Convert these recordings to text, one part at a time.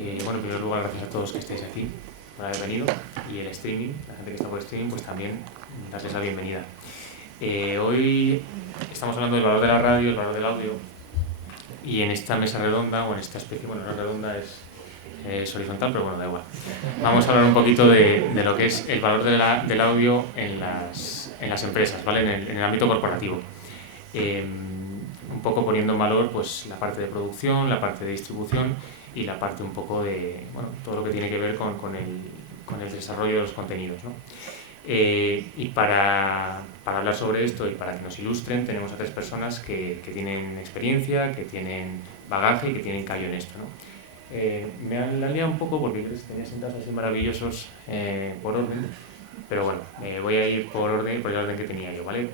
Bueno, en primer lugar, gracias a todos que estéis aquí por haber venido, y el streaming, la gente que está por streaming, pues también darles la bienvenida. Hoy estamos hablando del valor de la radio, el valor del audio, y en esta mesa redonda, o en esta especie, bueno, no redonda, es horizontal, pero bueno, da igual. Vamos a hablar un poquito de lo que es el valor del audio en las empresas, ¿vale? En el ámbito corporativo. Un poco poniendo en valor pues la parte de producción, la parte de distribución y la parte un poco de, bueno, todo lo que tiene que ver con el desarrollo de los contenidos, ¿no? Y para hablar sobre esto y para que nos ilustren, tenemos a tres personas que tienen experiencia, que tienen bagaje y que tienen callo en esto, ¿no? Me han liado un poco porque tenía sentados así maravillosos por orden, pero bueno, voy a ir por el orden que tenía yo, ¿vale?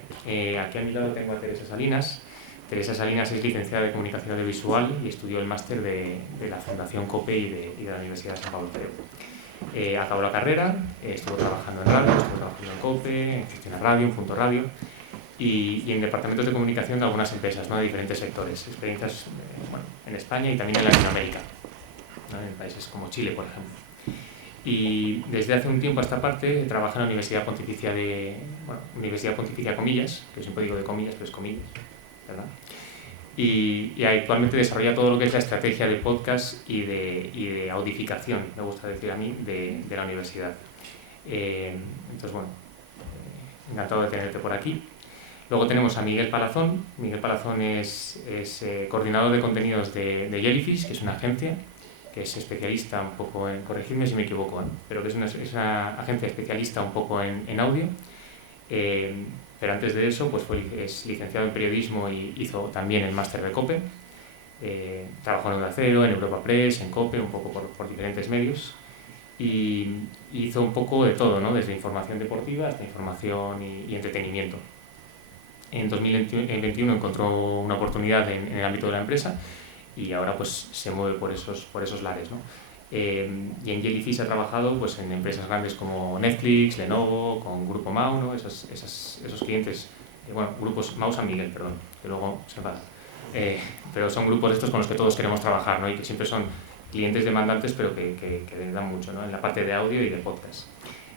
Aquí a mi lado tengo a Teresa Salinas. Teresa Salinas es licenciada de Comunicación Audiovisual y estudió el máster de la Fundación COPE y de la Universidad de San Pablo Tereu. Acabó la carrera, estuvo trabajando en radio, estuvo trabajando en COPE, en Gestiona Radio, en Punto Radio y en departamentos de comunicación de algunas empresas, ¿no? De diferentes sectores, experiencias bueno, en España y también en Latinoamérica, ¿no? En países como Chile, por ejemplo. Y desde hace un tiempo a esta parte trabaja en la Universidad Pontificia Universidad Pontificia comillas, que siempre digo de comillas, pero es comillas, ¿verdad? Y actualmente desarrolla todo lo que es la estrategia de podcast y de audificación, me gusta decir a mí, de la universidad. Entonces, bueno, encantado de tenerte por aquí. Luego tenemos a Miguel Palazón. Miguel Palazón es coordinador de contenidos de Jellyfish, que es una agencia que es especialista un poco en, corregidme si me equivoco, pero que es una agencia especialista un poco en audio. Pero antes de eso pues es licenciado en periodismo y hizo también el máster de COPE. Trabajó en Onda Cero, en Europa Press, en COPE, un poco por diferentes medios. Y hizo un poco de todo, ¿no? Desde información deportiva hasta información y entretenimiento. En 2021 encontró una oportunidad en el ámbito de la empresa y ahora pues se mueve por esos lares, ¿no? Y en Jellyfish ha trabajado pues en empresas grandes como Netflix, Lenovo, con Grupo Mau, ¿no? Esos clientes, bueno, grupos Mau San Miguel, perdón, que luego se va. Pero son grupos estos con los que todos queremos trabajar, ¿no? Y que siempre son clientes demandantes, pero que les dan mucho, ¿no? En la parte de audio y de podcast.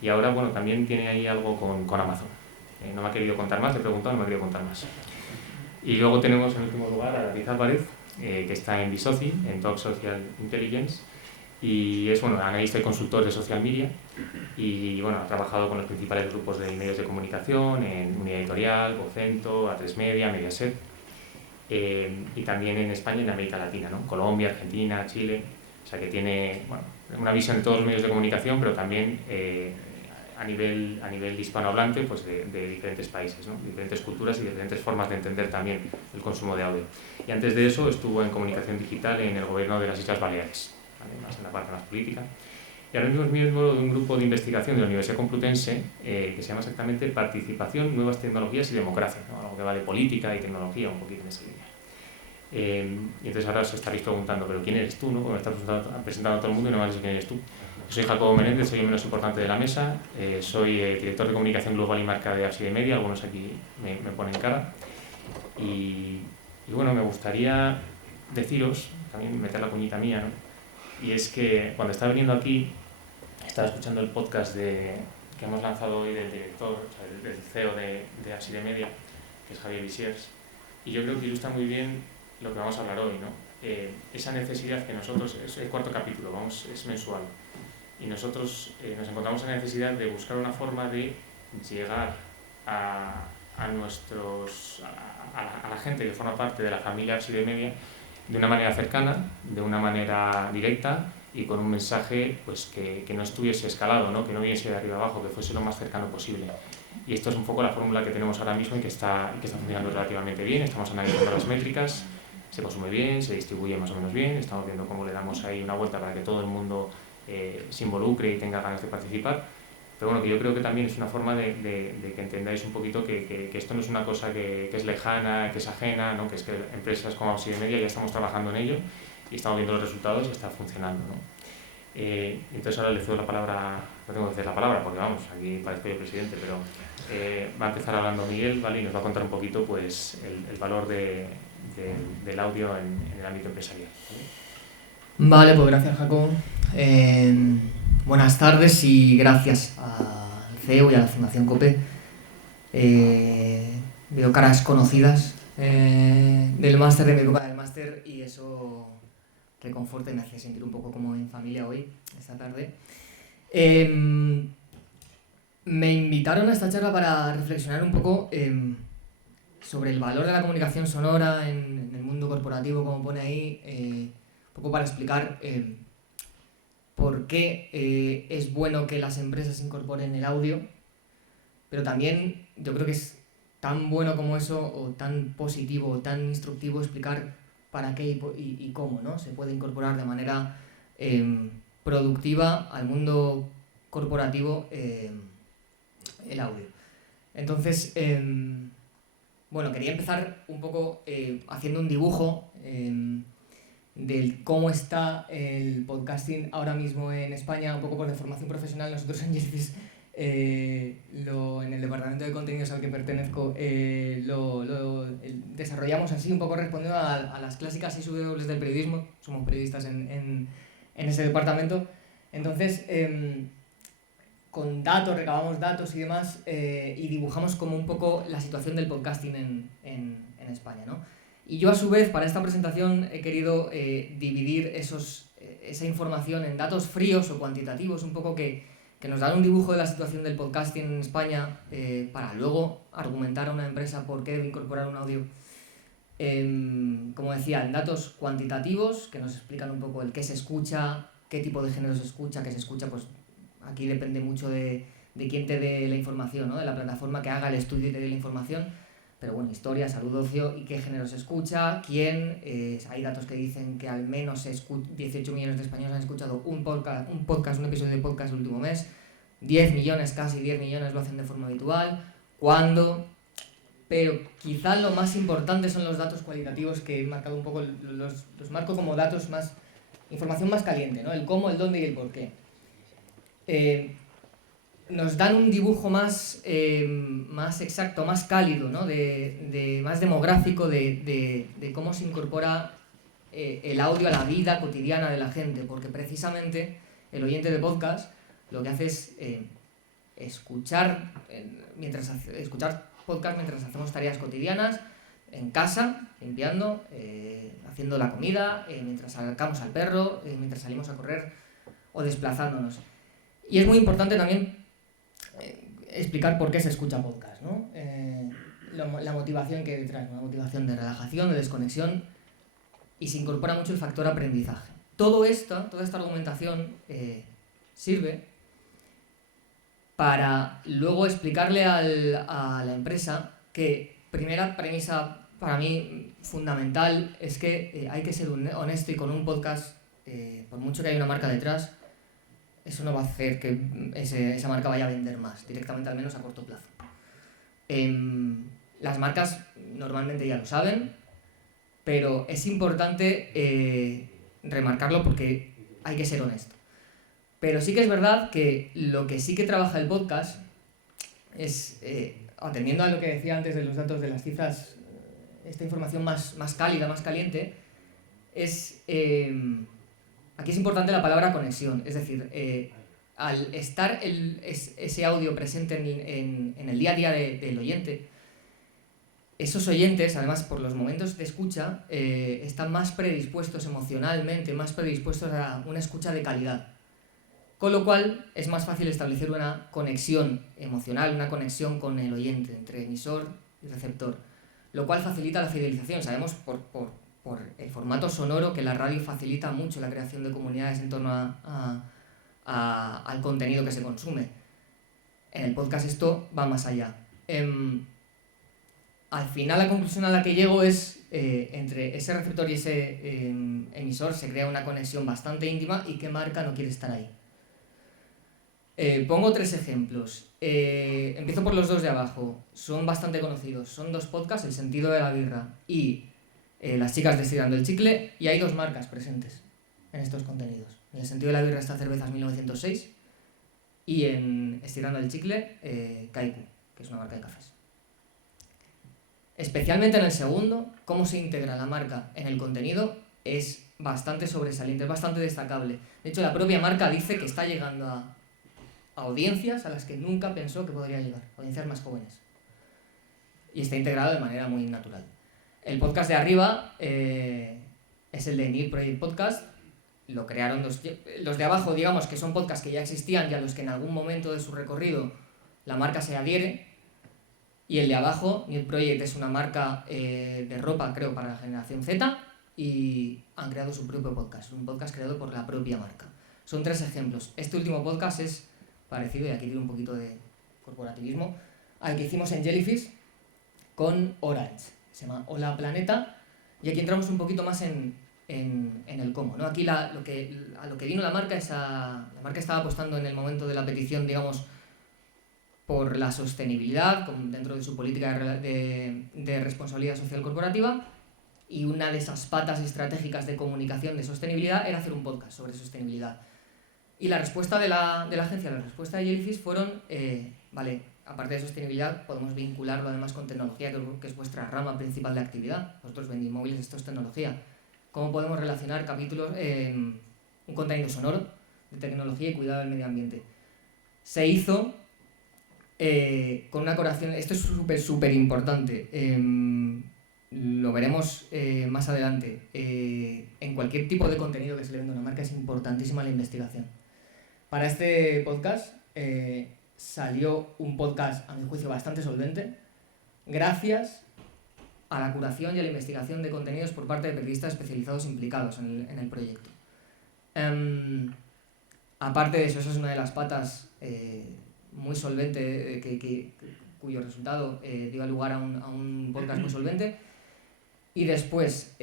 Y ahora, bueno, también tiene ahí algo con Amazon. No me ha querido contar más, le he preguntado, no me ha querido contar más. Y luego tenemos en último lugar a David Álvarez, que está en Bisoci, en Talk Social Intelligence, y es, bueno, analista y consultor de social media, y bueno, ha trabajado con los principales grupos de medios de comunicación, en Unidad Editorial, Vocento, A3 Media, Mediaset, y también en España y en América Latina, ¿no? Colombia, Argentina, Chile, o sea que tiene, bueno, una visión de todos los medios de comunicación, pero también a nivel hispanohablante, pues de diferentes países, ¿no? Diferentes culturas y diferentes formas de entender también el consumo de audio. Y antes de eso estuvo en comunicación digital en el gobierno de las Islas Baleares, además en la parte más política. Y ahora mismo es miembro de un grupo de investigación de la Universidad Complutense que se llama exactamente Participación, Nuevas Tecnologías y Democracia, ¿no? Algo que va de política y tecnología, un poquito en esa línea. Y entonces ahora os estaréis preguntando, ¿pero quién eres tú, no? Porque me estás presentando a todo el mundo y no me dices quién eres tú. Soy Jacobo Menéndez, soy el menos importante de la mesa, soy director de comunicación global y marca de Apps y de Media, algunos aquí me ponen cara. Y bueno, me gustaría deciros, también meter la cuñita mía, ¿no? Y es que cuando estaba viniendo aquí, estaba escuchando el podcast que hemos lanzado hoy del director, o sea, del CEO de Apps y de Media, que es Javier Visiers, y yo creo que ilustra muy bien lo que vamos a hablar hoy, ¿no? Esa necesidad que nosotros, es el cuarto capítulo, es mensual, y nosotros nos encontramos en la necesidad de buscar una forma de llegar a la gente que forma parte de la familia Apps y de Media de una manera cercana, de una manera directa y con un mensaje pues, que no estuviese escalado, ¿no? Que no viniese de arriba abajo, que fuese lo más cercano posible. Y esto es un poco la fórmula que tenemos ahora mismo y que está funcionando relativamente bien. Estamos analizando las métricas, se consume bien, se distribuye más o menos bien, estamos viendo cómo le damos ahí una vuelta para que todo el mundo se involucre y tenga ganas de participar. Pero bueno, que yo creo que también es una forma de que entendáis un poquito que esto no es una cosa que es lejana, que es ajena, ¿no? Que es que empresas como Apps y de Media ya estamos trabajando en ello y estamos viendo los resultados y está funcionando, ¿no? Entonces ahora le cedo la palabra, no tengo que hacer la palabra porque vamos, aquí parezco yo presidente, pero va a empezar hablando Miguel, ¿vale? Y nos va a contar un poquito pues, el valor del audio en el ámbito empresarial, ¿vale? Vale, pues gracias, Jacob. Buenas tardes y gracias al CEO y a la Fundación COPE. Veo caras conocidas del máster, de mi época del máster, y eso reconforta y me hace sentir un poco como en familia hoy, esta tarde. Me invitaron a esta charla para reflexionar un poco sobre el valor de la comunicación sonora en el mundo corporativo, como pone ahí, un poco para explicar por qué es bueno que las empresas incorporen el audio, pero también yo creo que es tan bueno como eso, o tan positivo, o tan instructivo explicar para qué y cómo, ¿no? Se puede incorporar de manera productiva al mundo corporativo el audio. Entonces, bueno, quería empezar un poco haciendo un dibujo del cómo está el podcasting ahora mismo en España, un poco por de formación profesional. Nosotros en Genesis, en el departamento de contenidos al que pertenezco, desarrollamos así, un poco respondiendo a las clásicas 6W del periodismo. Somos periodistas en ese departamento. Entonces, con datos, recabamos datos y demás, y dibujamos como un poco la situación del podcasting en España, ¿no? Y yo, a su vez, para esta presentación he querido dividir esa información en datos fríos o cuantitativos, un poco que nos dan un dibujo de la situación del podcasting en España, para luego argumentar a una empresa por qué debe incorporar un audio. Como decía, en datos cuantitativos, que nos explican un poco el qué se escucha, qué tipo de género se escucha, qué se escucha, pues aquí depende mucho de quién te dé la información, ¿no? De la plataforma que haga el estudio y te dé la información. Pero bueno, historia, salud, ocio y qué género se escucha, quién. Hay datos que dicen que al menos 18 millones de españoles han escuchado un episodio de podcast el último mes. 10 millones, casi 10 millones lo hacen de forma habitual. ¿Cuándo? Pero quizá lo más importante son los datos cualitativos, que he marcado un poco, los marco como datos más, información más caliente, ¿no? El cómo, el dónde y el por qué. Nos dan un dibujo más exacto, más cálido, ¿no? Más demográfico de cómo se incorpora el audio a la vida cotidiana de la gente, porque precisamente el oyente de podcast lo que hace es escuchar podcast mientras hacemos tareas cotidianas, en casa, limpiando, haciendo la comida, mientras sacamos al perro, mientras salimos a correr o desplazándonos. Y es muy importante también explicar por qué se escucha podcast, ¿no? La motivación que hay detrás, una motivación de relajación, de desconexión, y se incorpora mucho el factor aprendizaje. Toda esta argumentación sirve para luego explicarle a la empresa que, primera premisa para mí fundamental, es que hay que ser honesto, y con un podcast, por mucho que haya una marca detrás, eso no va a hacer que esa marca vaya a vender más, directamente, al menos a corto plazo. Las marcas normalmente ya lo saben, pero es importante remarcarlo porque hay que ser honesto. Pero sí que es verdad que lo que sí que trabaja el podcast es, atendiendo a lo que decía antes de los datos, de las cifras, esta información más cálida, más caliente, es... Aquí es importante la palabra conexión, es decir, al estar ese audio presente en el día a día del oyente, esos oyentes, además, por los momentos de escucha, están más predispuestos emocionalmente, más predispuestos a una escucha de calidad. Con lo cual es más fácil establecer una conexión emocional, una conexión con el oyente, entre emisor y receptor, lo cual facilita la fidelización. Sabemos por el formato sonoro que la radio facilita mucho la creación de comunidades en torno al contenido que se consume. En el podcast esto va más allá. Al final, la conclusión a la que llego es entre ese receptor y ese emisor se crea una conexión bastante íntima, y qué marca no quiere estar ahí. Pongo 3 ejemplos. Empiezo por los 2 de abajo. Son bastante conocidos. Son 2 podcasts, El sentido de la birra y Las chicas de Estirando el chicle, y hay 2 marcas presentes en estos contenidos. En El sentido de la birra está Cervezas 1906, y en Estirando el chicle, Kaiku, que es una marca de cafés. Especialmente en el segundo, cómo se integra la marca en el contenido es bastante sobresaliente, es bastante destacable. De hecho, la propia marca dice que está llegando a audiencias a las que nunca pensó que podría llegar, audiencias más jóvenes. Y está integrado de manera muy natural. El podcast de arriba es el de Need Project Podcast. Lo crearon los de abajo, digamos, que son podcasts que ya existían y a los que en algún momento de su recorrido la marca se adhiere. Y el de abajo, Need Project, es una marca de ropa, creo, para la generación Z, y han creado su propio podcast, un podcast creado por la propia marca. Son 3 ejemplos. Este último podcast es parecido, y aquí tiene un poquito de corporativismo, al que hicimos en Jellyfish con Orange. Se llama Hola Planeta, y aquí entramos un poquito más en el cómo, ¿no? Aquí a lo que vino la marca la marca estaba apostando en el momento de la petición, digamos, por la sostenibilidad dentro de su política de responsabilidad social corporativa, y una de esas patas estratégicas de comunicación de sostenibilidad era hacer un podcast sobre sostenibilidad. Y la respuesta de la agencia, la respuesta de Jellyfish fueron, vale, aparte de sostenibilidad podemos vincularlo además con tecnología, que es vuestra rama principal de actividad. Vosotros vendéis móviles, esto es tecnología. ¿Cómo podemos relacionar capítulos, un contenido sonoro de tecnología y cuidado del medio ambiente? Se hizo con una colaboración, esto es súper importante, lo veremos más adelante. En cualquier tipo de contenido que se le venda a una marca es importantísima la investigación. Para este podcast salió un podcast, a mi juicio, bastante solvente, gracias a la curación y a la investigación de contenidos por parte de periodistas especializados implicados en el proyecto. Aparte de eso, esa es una de las patas muy solvente, cuyo resultado dio lugar a un podcast muy solvente. Y después,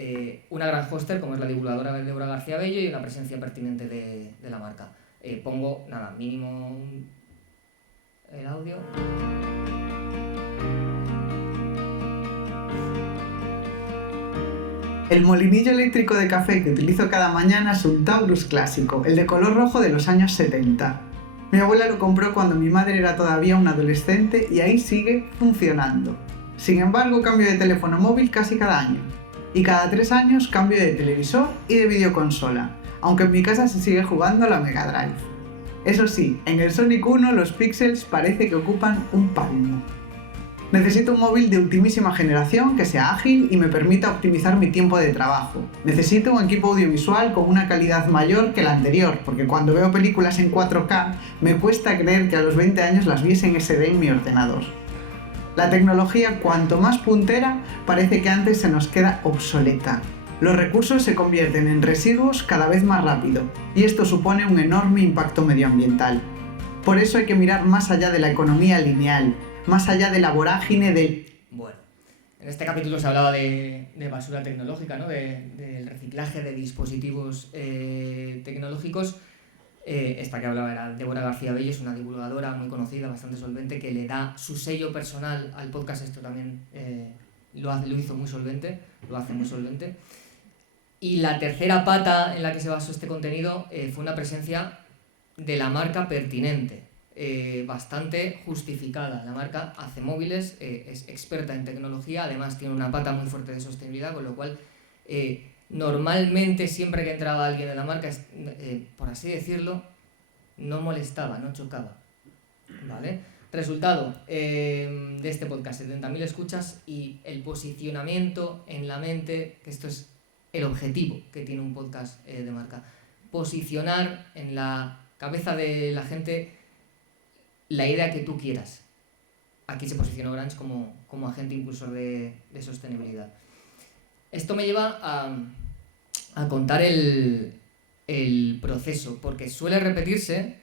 una gran hoster, como es la divulgadora Débora García Bello, y una presencia pertinente de la marca. Pongo, mínimo el audio. El molinillo eléctrico de café que utilizo cada mañana es un Taurus clásico, el de color rojo de los años 70. Mi abuela lo compró cuando mi madre era todavía una adolescente y ahí sigue funcionando. Sin embargo, cambio de teléfono móvil casi cada año. Y cada 3 años cambio de televisor y de videoconsola, aunque en mi casa se sigue jugando a la Mega Drive. Eso sí, en el Sonic 1 los píxeles parece que ocupan un palmo. Necesito un móvil de ultimísima generación que sea ágil y me permita optimizar mi tiempo de trabajo. Necesito un equipo audiovisual con una calidad mayor que la anterior, porque cuando veo películas en 4K me cuesta creer que a los 20 años las viese en SD en mi ordenador. La tecnología, cuanto más puntera, parece que antes se nos queda obsoleta. Los recursos se convierten en residuos cada vez más rápido, y esto supone un enorme impacto medioambiental. Por eso hay que mirar más allá de la economía lineal, más allá de la vorágine del... Bueno, en este capítulo se hablaba de basura tecnológica, ¿no? Del reciclaje de dispositivos tecnológicos. Esta que hablaba era Débora García Bello, es una divulgadora muy conocida, bastante solvente, que le da su sello personal al podcast. Esto también lo hizo muy solvente, lo hace muy solvente. Y la tercera pata en la que se basó este contenido fue una presencia de la marca pertinente, bastante justificada. La marca hace móviles, es experta en tecnología, además tiene una pata muy fuerte de sostenibilidad, con lo cual normalmente siempre que entraba alguien de la marca, por así decirlo, no molestaba, no chocaba, ¿vale? Resultado de este podcast, 70.000 escuchas y el posicionamiento en la mente, que esto es el objetivo que tiene un podcast de marca, posicionar en la cabeza de la gente la idea que tú quieras. Aquí se posicionó Orange como agente impulsor de sostenibilidad. Esto me lleva a contar el proceso, porque suele repetirse,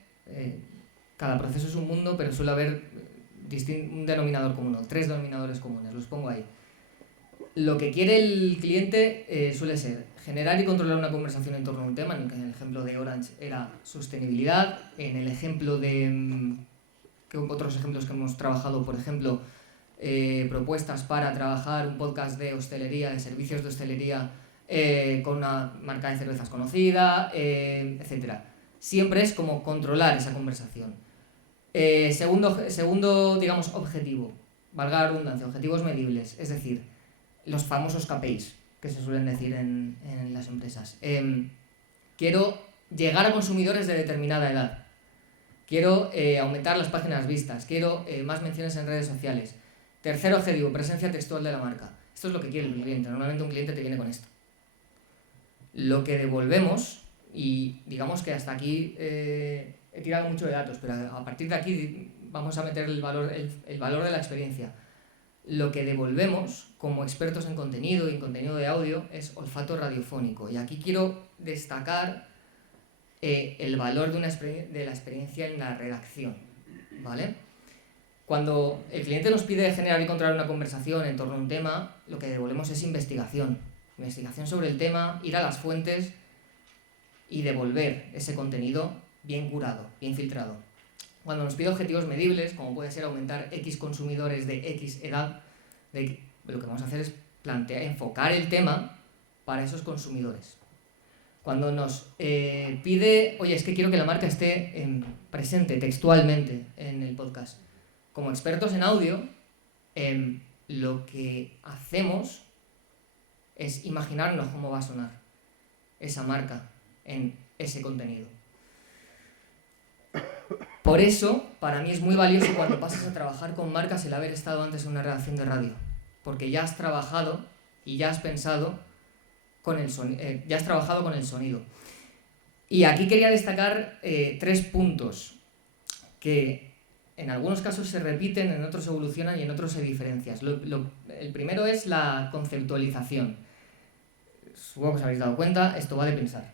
cada proceso es un mundo, pero suele haber un denominador común, 3 denominadores comunes, los pongo ahí. Lo que quiere el cliente suele ser generar y controlar una conversación en torno a un tema, en el ejemplo de Orange era sostenibilidad, en el ejemplo de... otros ejemplos que hemos trabajado, por ejemplo, propuestas para trabajar un podcast de hostelería, de servicios de hostelería con una marca de cervezas conocida, etc. Siempre es como controlar esa conversación. Segundo, digamos, objetivo, valga la redundancia, objetivos medibles, es decir, los famosos KPIs. que se suelen decir en las empresas. Quiero llegar a consumidores de determinada edad. Quiero aumentar las páginas vistas. Quiero más menciones en redes sociales. Tercer objetivo, presencia textual de la marca. Esto es lo que quiere el cliente. Normalmente un cliente te viene con esto. Lo que devolvemos, y digamos que hasta aquí he tirado mucho de datos, pero a partir de aquí vamos a meter el valor de la experiencia. Lo que devolvemos como expertos en contenido y en contenido de audio es olfato radiofónico. Y aquí quiero destacar el valor de la experiencia en la redacción, ¿vale? Cuando el cliente nos pide generar y controlar una conversación en torno a un tema, lo que devolvemos es investigación. Investigación sobre el tema, ir a las fuentes y devolver ese contenido bien curado, bien filtrado. Cuando nos pide objetivos medibles, como puede ser aumentar X consumidores de X edad, lo que vamos a hacer es enfocar el tema para esos consumidores. Cuando nos pide, oye, es que quiero que la marca esté presente textualmente en el podcast. Como expertos en audio, lo que hacemos es imaginarnos cómo va a sonar esa marca en ese contenido. Por eso, para mí es muy valioso cuando pasas a trabajar con marcas el haber estado antes en una redacción de radio, porque ya has trabajado y ya has pensado ya has trabajado con el sonido. Y aquí quería destacar 3 puntos que en algunos casos se repiten, en otros evolucionan y en otros se diferencian. El primero es la conceptualización. Supongo que os habéis dado cuenta, esto va de pensar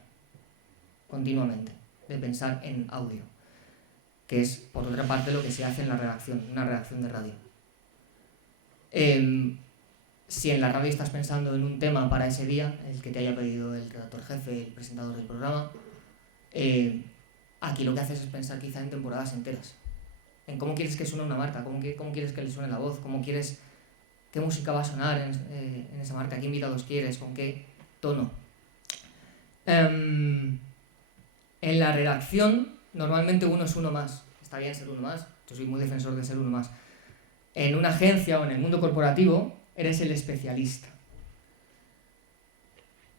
continuamente, de pensar en audio, que es, por otra parte, lo que se hace en la redacción, una redacción de radio. Si en la radio estás pensando en un tema para ese día, el que te haya pedido el redactor jefe, el presentador del programa, aquí lo que haces es pensar quizá en temporadas enteras, en cómo quieres que suene una marca, cómo quieres que le suene la voz, qué música va a sonar en esa marca, qué invitados quieres, con qué tono. En la redacción, normalmente uno es uno más. Está bien ser uno más, yo soy muy defensor de ser uno más. En una agencia o en el mundo corporativo, eres el especialista.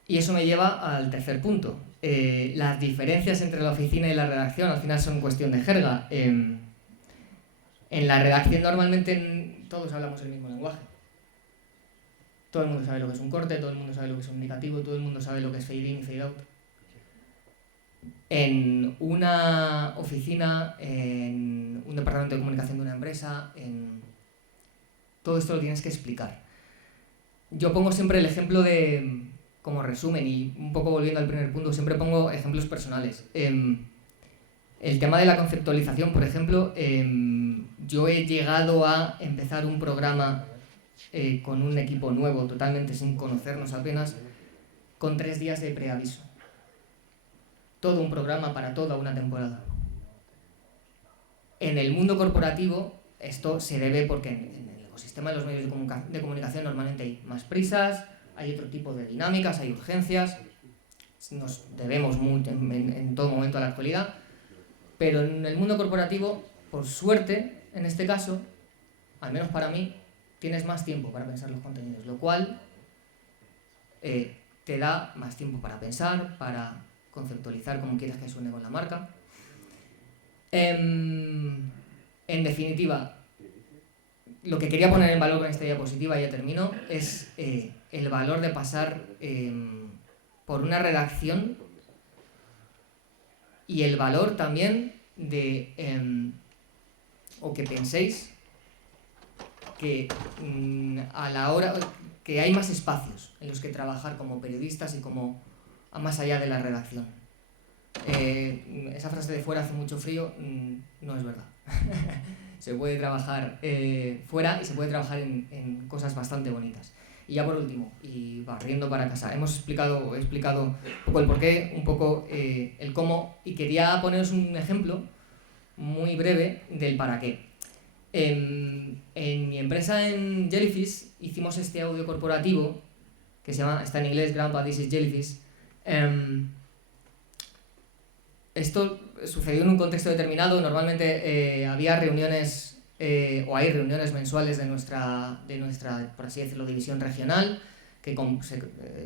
Y eso me lleva al tercer punto. Las diferencias entre la oficina y la redacción al final son cuestión de jerga. En la redacción normalmente todos hablamos el mismo lenguaje. Todo el mundo sabe lo que es un corte, todo el mundo sabe lo que es un indicativo, todo el mundo sabe lo que es fade in y fade out. En una oficina, en un departamento de comunicación de una empresa, todo esto lo tienes que explicar. Yo pongo siempre el ejemplo como resumen, y un poco volviendo al primer punto, siempre pongo ejemplos personales. El tema de la conceptualización, por ejemplo, yo he llegado a empezar un programa con un equipo nuevo, totalmente sin conocernos apenas, con 3 días de preaviso. Todo un programa para toda una temporada. En el mundo corporativo esto se debe porque en el ecosistema de los medios de comunicación normalmente hay más prisas, hay otro tipo de dinámicas, hay urgencias, nos debemos mucho en todo momento a la actualidad, pero en el mundo corporativo, por suerte, en este caso, al menos para mí, tienes más tiempo para pensar los contenidos, lo cual te da más tiempo para pensar, para conceptualizar cómo quieres que suene con la marca. En definitiva, lo que quería poner en valor con esta diapositiva, y ya termino, es el valor de pasar por una redacción y el valor también de o que penséis que a la hora que hay más espacios en los que trabajar como periodistas y como más allá de la redacción. Esa frase de fuera hace mucho frío no es verdad. Se puede trabajar fuera y se puede trabajar en cosas bastante bonitas. Y ya por último, y barriendo para casa, he explicado un poco el porqué, un poco el cómo, y quería poneros un ejemplo muy breve del para qué. En mi empresa en Jellyfish hicimos este audio corporativo que está en inglés, Grandpa, This is Jellyfish. Esto sucedió en un contexto determinado. Normalmente había reuniones o hay reuniones mensuales de nuestra, por así decirlo, división regional, que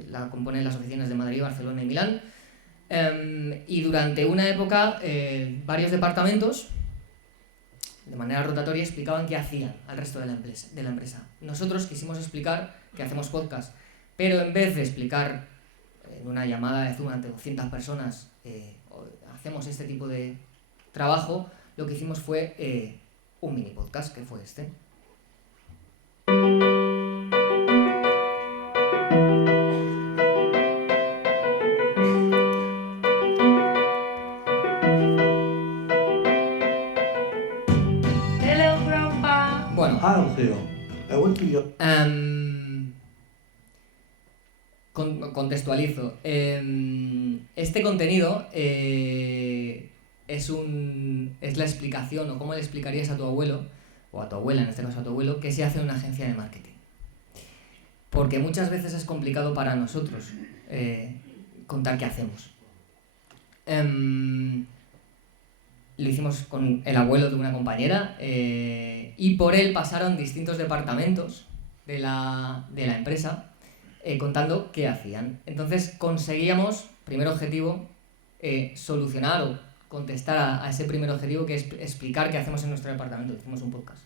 la componen las oficinas de Madrid, Barcelona y Milán. Y durante una época, varios departamentos, de manera rotatoria, explicaban qué hacían al resto de la empresa. Nosotros quisimos explicar que hacemos podcast, pero en vez de explicar en una llamada de Zoom ante 200 personas, hacemos este tipo de trabajo, lo que hicimos fue un mini podcast, que fue este. Hello, Grandpa. Bueno, Hello, Theo. I want to your... contextualizo. Este contenido es la explicación, o cómo le explicarías a tu abuelo, o a tu abuela, en este caso a tu abuelo, qué se hace en una agencia de marketing. Porque muchas veces es complicado para nosotros contar qué hacemos. Lo hicimos con el abuelo de una compañera y por él pasaron distintos departamentos de la empresa contando qué hacían. Entonces conseguíamos, primer objetivo, solucionar o contestar a ese primer objetivo, que es explicar qué hacemos en nuestro departamento. Hicimos un podcast.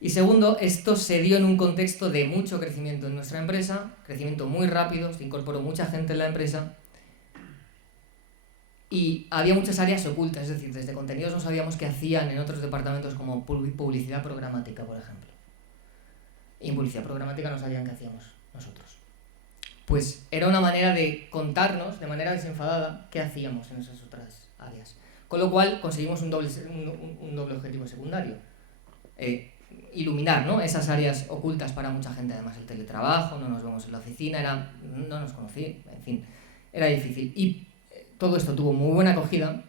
Y segundo, esto se dio en un contexto de mucho crecimiento en nuestra empresa, crecimiento muy rápido, se incorporó mucha gente en la empresa y había muchas áreas ocultas, es decir, desde contenidos no sabíamos qué hacían en otros departamentos como publicidad programática, por ejemplo. Y en publicidad programática no sabían qué hacíamos nosotros. Pues era una manera de contarnos de manera desenfadada qué hacíamos en esas otras áreas. Con lo cual conseguimos un doble objetivo secundario. Iluminar, ¿no?, esas áreas ocultas para mucha gente. Además, el teletrabajo, no nos vemos en la oficina, no nos conocí, en fin, era difícil. Y todo esto tuvo muy buena acogida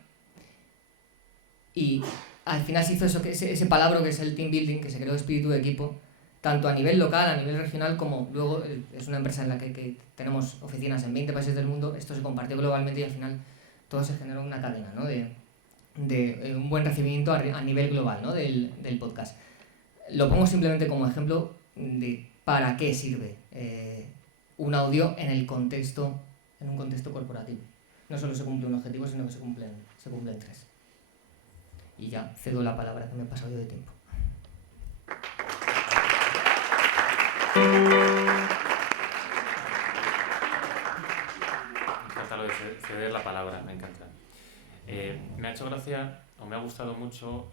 y al final se hizo ese palabra que es el team building, que se creó espíritu de equipo, tanto a nivel local, a nivel regional, como luego es una empresa en la que tenemos oficinas en 20 países del mundo. Esto se compartió globalmente y al final todo se generó una cadena, ¿no?, de un buen recibimiento a nivel global, ¿no?, del podcast. Lo pongo simplemente como ejemplo de para qué sirve un audio en un contexto corporativo. No solo se cumple un objetivo, sino que se cumplen 3. Y ya cedo la palabra, que me he pasado yo de tiempo. Me encanta lo de ceder la palabra, me encanta. Me ha hecho gracia, o me ha gustado mucho,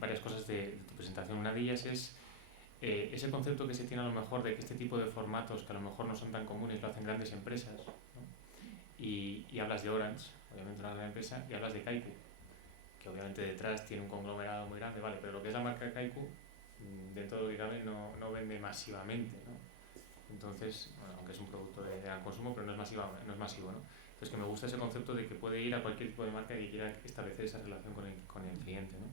varias cosas de tu presentación. Una de ellas es ese concepto que se tiene a lo mejor de que este tipo de formatos, que a lo mejor no son tan comunes, lo hacen grandes empresas, ¿no? Y hablas de Orange, obviamente una gran empresa, y hablas de Kaiku, que obviamente detrás tiene un conglomerado muy grande, vale, pero lo que es la marca Kaiku, dentro de lo que cabe, no vende masivamente, ¿no? Entonces, bueno, aunque es un producto de gran consumo, pero no es masivo, ¿no? Entonces, que me gusta ese concepto de que puede ir a cualquier tipo de marca que quiera establecer esa relación con el cliente, ¿no?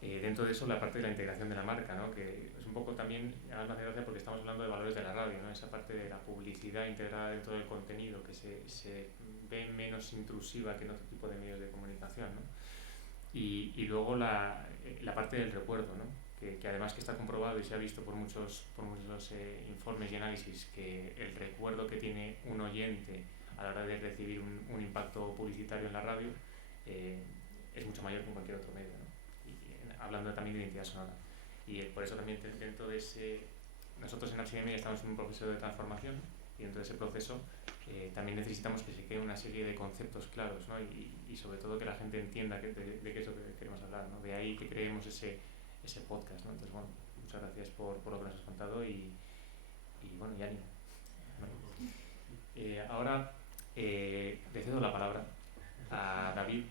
Dentro de eso, la parte de la integración de la marca, ¿no?, que es un poco también, además me hace gracia porque estamos hablando de valores de la radio, ¿no?, esa parte de la publicidad integrada dentro del contenido, que se ve menos intrusiva que en otro tipo de medios de comunicación, ¿no? Y luego la parte del recuerdo, ¿no?, que además que está comprobado y se ha visto por muchos informes y análisis, que el recuerdo que tiene un oyente a la hora de recibir un impacto publicitario en la radio es mucho mayor que en cualquier otro medio, ¿no? Hablando también de identidad sonora. Y por eso también dentro de nosotros en HM estamos en un proceso de transformación, y dentro de ese proceso también necesitamos que se quede una serie de conceptos claros, ¿no? Y sobre todo que la gente entienda de qué es lo que queremos hablar, ¿no? De ahí que creemos ese podcast, ¿no? Entonces, bueno, muchas gracias por lo que nos has contado y bueno, y ánimo. Bueno, ahora le cedo la palabra a David.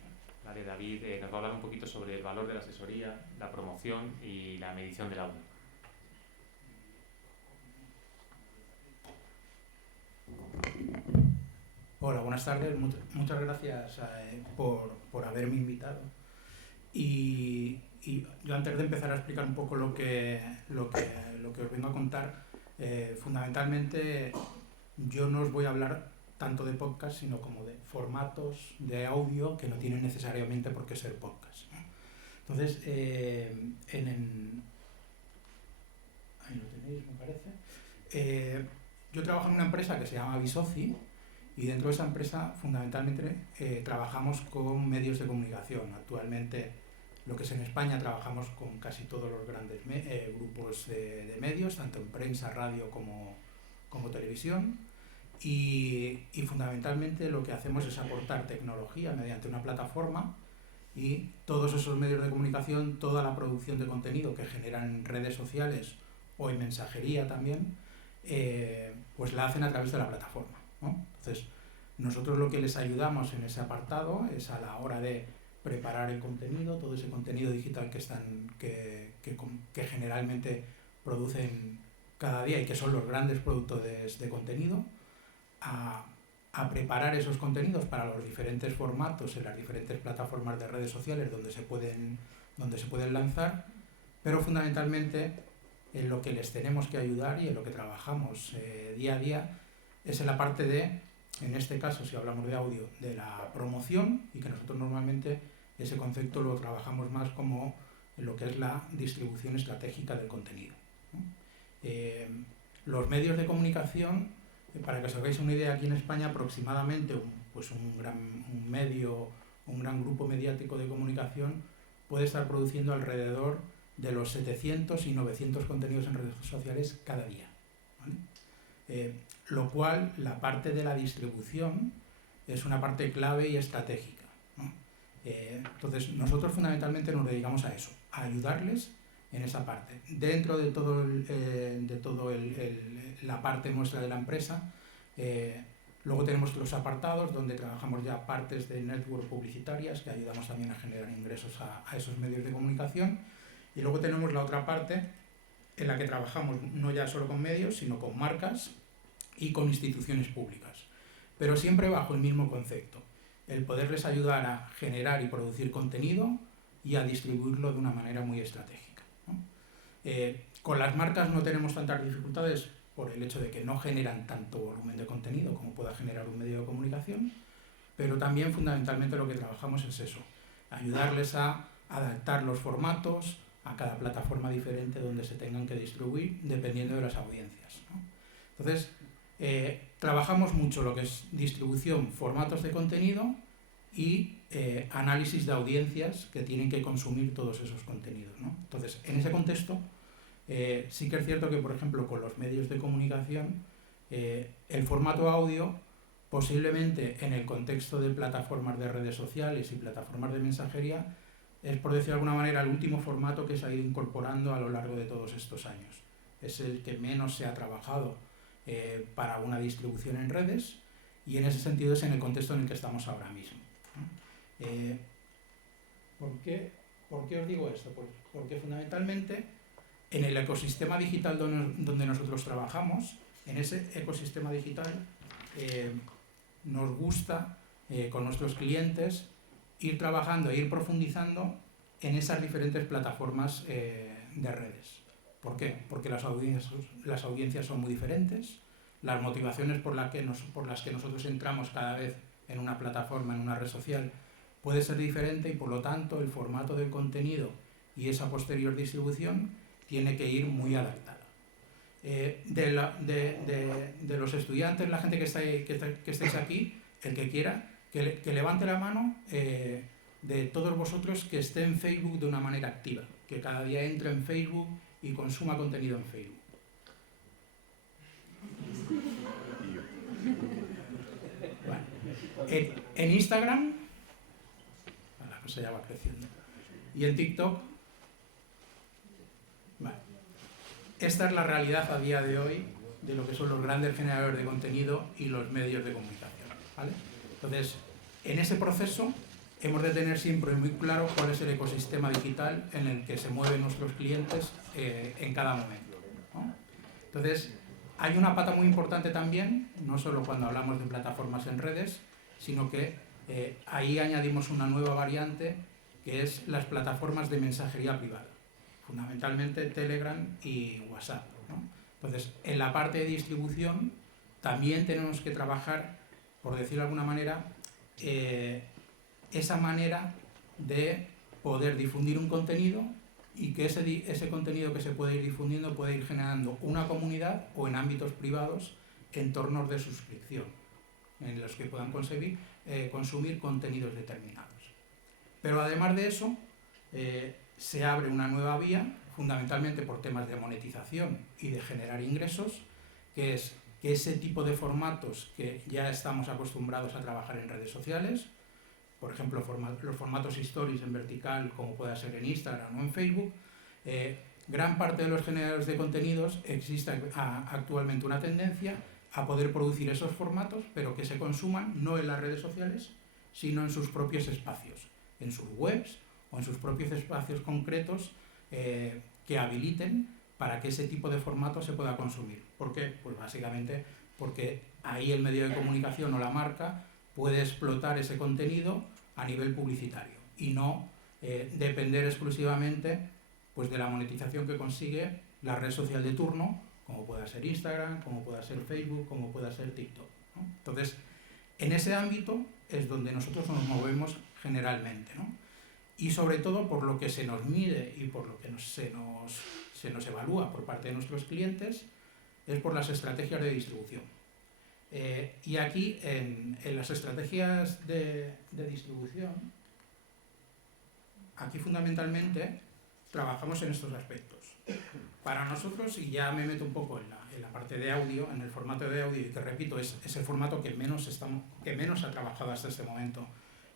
Vale, David nos va a hablar un poquito sobre el valor de la asesoría, la promoción y la medición del audio. Hola, buenas tardes. Muchas gracias por haberme invitado. Y yo, antes de empezar a explicar un poco lo que os vengo a contar, fundamentalmente yo no os voy a hablar tanto de podcast, sino como de formatos de audio que no tienen necesariamente por qué ser podcast, ¿no? Entonces, ahí lo tenéis, me parece. yo trabajo en una empresa que se llama Visoci, y dentro de esa empresa fundamentalmente trabajamos con medios de comunicación. Actualmente, lo que es en España, trabajamos con casi todos los grandes grupos de medios, tanto en prensa, radio como televisión. Y fundamentalmente lo que hacemos es aportar tecnología mediante una plataforma, y todos esos medios de comunicación, toda la producción de contenido que generan en redes sociales o en mensajería también, pues la hacen a través de la plataforma, ¿no? Entonces, nosotros lo que les ayudamos en ese apartado es a la hora de preparar el contenido, todo ese contenido digital que generalmente producen cada día y que son los grandes productores de contenido, a preparar esos contenidos para los diferentes formatos en las diferentes plataformas de redes sociales donde se pueden lanzar, pero fundamentalmente en lo que les tenemos que ayudar y en lo que trabajamos día a día es en la parte de, en este caso si hablamos de audio, de la promoción, y que nosotros normalmente ese concepto lo trabajamos más como en lo que es la distribución estratégica del contenido, ¿no? Los medios de comunicación, para que os hagáis una idea, aquí en España aproximadamente un gran grupo mediático de comunicación puede estar produciendo alrededor de los 700 y 900 contenidos en redes sociales cada día, ¿vale? Lo cual, la parte de la distribución es una parte clave y estratégica, ¿no? Entonces, nosotros fundamentalmente nos dedicamos a eso, a ayudarles en esa parte. Dentro de la parte nuestra de la empresa, luego tenemos los apartados donde trabajamos ya partes de network publicitarias que ayudamos también a generar ingresos a esos medios de comunicación, y luego tenemos la otra parte en la que trabajamos no ya solo con medios, sino con marcas y con instituciones públicas, pero siempre bajo el mismo concepto, el poderles ayudar a generar y producir contenido y a distribuirlo de una manera muy estratégica, ¿no? Con las marcas no tenemos tantas dificultades por el hecho de que no generan tanto volumen de contenido como pueda generar un medio de comunicación, pero también fundamentalmente lo que trabajamos es eso, ayudarles a adaptar los formatos a cada plataforma diferente donde se tengan que distribuir dependiendo de las audiencias, ¿no? Entonces, trabajamos mucho lo que es distribución, formatos de contenido y análisis de audiencias que tienen que consumir todos esos contenidos, ¿no? Entonces, en ese contexto, sí que es cierto que, por ejemplo, con los medios de comunicación, el formato audio, posiblemente en el contexto de plataformas de redes sociales y plataformas de mensajería, es, por decir de alguna manera, el último formato que se ha ido incorporando a lo largo de todos estos años. Es el que menos se ha trabajado para una distribución en redes, y en ese sentido es en el contexto en el que estamos ahora mismo, ¿no? ¿Por qué os digo esto? Pues porque fundamentalmente en el ecosistema digital donde nosotros trabajamos, en ese ecosistema digital nos gusta con nuestros clientes ir trabajando e ir profundizando en esas diferentes plataformas de redes. ¿Por qué? Porque las audiencias son muy diferentes, las motivaciones por las que nosotros entramos cada vez en una plataforma, en una red social, puede ser diferente, y por lo tanto el formato del contenido y esa posterior distribución tiene que ir muy adaptada. De los estudiantes, la gente que estáis aquí, el que quiera, que levante la mano de todos vosotros que esté en Facebook de una manera activa, que cada día entre en Facebook y consuma contenido en Facebook. Bueno, en Instagram, la cosa ya va creciendo, y en TikTok. Vale. Esta es la realidad a día de hoy de lo que son los grandes generadores de contenido y los medios de comunicación, ¿vale? Entonces, en ese proceso hemos de tener siempre muy claro cuál es el ecosistema digital en el que se mueven nuestros clientes en cada momento, ¿no? Entonces, hay una pata muy importante también, no solo cuando hablamos de plataformas en redes, sino que ahí añadimos una nueva variante, que es las plataformas de mensajería privada, fundamentalmente Telegram y WhatsApp, ¿no? Entonces, en la parte de distribución también tenemos que trabajar, por decirlo de alguna manera, esa manera de poder difundir un contenido, y que ese contenido que se puede ir difundiendo puede ir generando una comunidad, o en ámbitos privados entornos de suscripción en los que puedan consumir contenidos determinados. Pero además de eso, se abre una nueva vía, fundamentalmente por temas de monetización y de generar ingresos, que es que ese tipo de formatos que ya estamos acostumbrados a trabajar en redes sociales, por ejemplo, los formatos stories en vertical, como pueda ser en Instagram o en Facebook, gran parte de los generadores de contenidos existe actualmente una tendencia a poder producir esos formatos, pero que se consuman no en las redes sociales, sino en sus propios espacios, en sus webs o en sus propios espacios concretos que habiliten para que ese tipo de formato se pueda consumir. ¿Por qué? Pues básicamente porque ahí el medio de comunicación o la marca puede explotar ese contenido a nivel publicitario y no depender exclusivamente pues, de la monetización que consigue la red social de turno, como pueda ser Instagram, como pueda ser Facebook, como pueda ser TikTok, ¿no? Entonces, en ese ámbito es donde nosotros nos movemos generalmente, ¿no? Y sobre todo por lo que se nos mide y por lo que se nos evalúa por parte de nuestros clientes, es por las estrategias de distribución. Y aquí, en las estrategias de distribución, aquí fundamentalmente trabajamos en estos aspectos. Para nosotros, y ya me meto un poco en la parte de audio, en el formato de audio, y que repito, es el formato que menos ha trabajado hasta este momento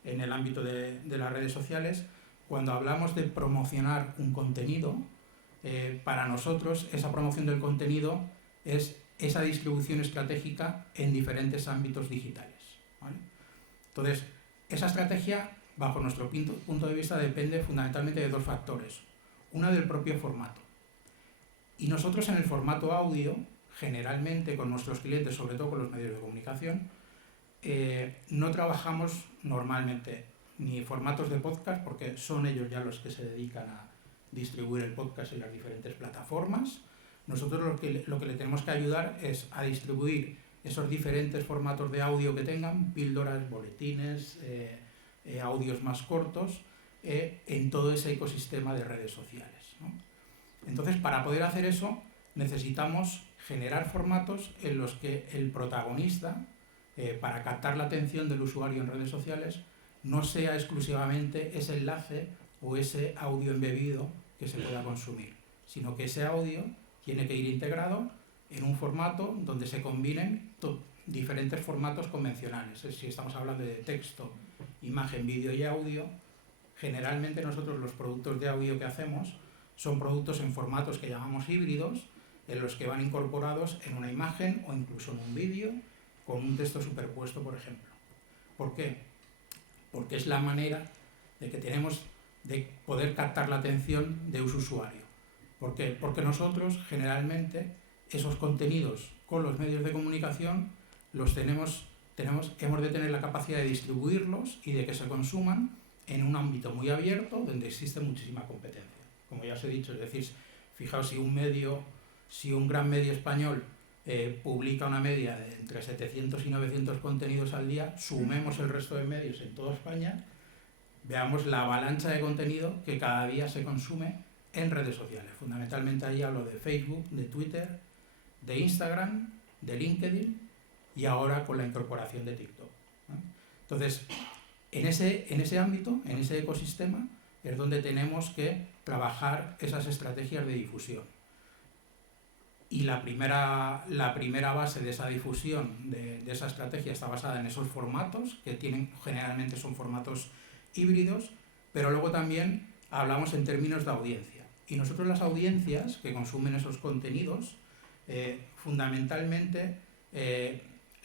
en el ámbito de las redes sociales, cuando hablamos de promocionar un contenido, para nosotros esa promoción del contenido es esa distribución estratégica en diferentes ámbitos digitales, ¿vale? Entonces, esa estrategia, bajo nuestro punto de vista, depende fundamentalmente de dos factores. Una, del propio formato. Y nosotros en el formato audio, generalmente con nuestros clientes, sobre todo con los medios de comunicación, no trabajamos normalmente ni formatos de podcast, porque son ellos ya los que se dedican a distribuir el podcast en las diferentes plataformas. Nosotros lo que le tenemos que ayudar es a distribuir esos diferentes formatos de audio que tengan, píldoras, boletines, audios más cortos, en todo ese ecosistema de redes sociales, ¿no? Entonces, para poder hacer eso, necesitamos generar formatos en los que el protagonista, para captar la atención del usuario en redes sociales, no sea exclusivamente ese enlace o ese audio embebido que se pueda consumir, sino que ese audio tiene que ir integrado en un formato donde se combinen diferentes formatos convencionales. Si estamos hablando de texto, imagen, vídeo y audio, generalmente nosotros los productos de audio que hacemos son productos en formatos que llamamos híbridos, en los que van incorporados en una imagen o incluso en un vídeo con un texto superpuesto, por ejemplo. ¿Por qué? Porque es la manera de que tenemos de poder captar la atención de un usuario. ¿Por qué? Porque nosotros generalmente esos contenidos con los medios de comunicación hemos de tener la capacidad de distribuirlos y de que se consuman en un ámbito muy abierto donde existe muchísima competencia. Como ya os he dicho, es decir, fijaos, si un gran medio español publica una media de entre 700 y 900 contenidos al día, sumemos el resto de medios en toda España, veamos la avalancha de contenido que cada día se consume en redes sociales. Fundamentalmente ahí hablo de Facebook, de Twitter, de Instagram, de LinkedIn y ahora con la incorporación de TikTok, ¿no? Entonces, en ese ámbito, en ese ecosistema, es donde tenemos que trabajar esas estrategias de difusión. Y la primera base de esa difusión, de esa estrategia, está basada en esos formatos, que generalmente son formatos híbridos, pero luego también hablamos en términos de audiencia. Y nosotros las audiencias que consumen esos contenidos, fundamentalmente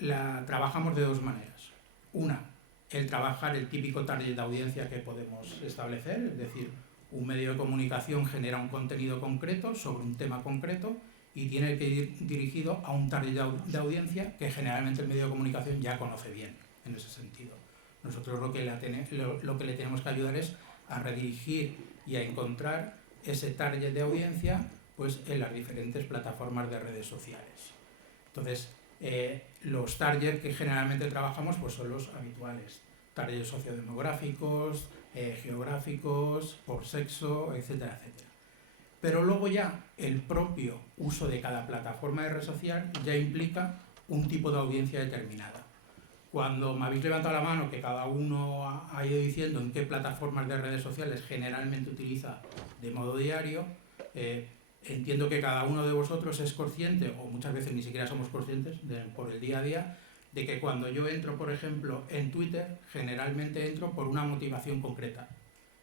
la trabajamos de dos maneras. Una, el trabajar el típico target de audiencia que podemos establecer, es decir, un medio de comunicación genera un contenido concreto sobre un tema concreto y tiene que ir dirigido a un target de audiencia que generalmente el medio de comunicación ya conoce bien, en ese sentido. Nosotros lo que le tenemos que ayudar es a redirigir y a encontrar ese target de audiencia pues, en las diferentes plataformas de redes sociales. Entonces, los targets que generalmente trabajamos pues, son los habituales, targets sociodemográficos, geográficos, por sexo, etcétera, etcétera. Pero luego ya el propio uso de cada plataforma de red social ya implica un tipo de audiencia determinada. Cuando me habéis levantado la mano, que cada uno ha ido diciendo en qué plataformas de redes sociales generalmente utiliza de modo diario, entiendo que cada uno de vosotros es consciente, o muchas veces ni siquiera somos conscientes por el día a día, de que cuando yo entro, por ejemplo, en Twitter, generalmente entro por una motivación concreta.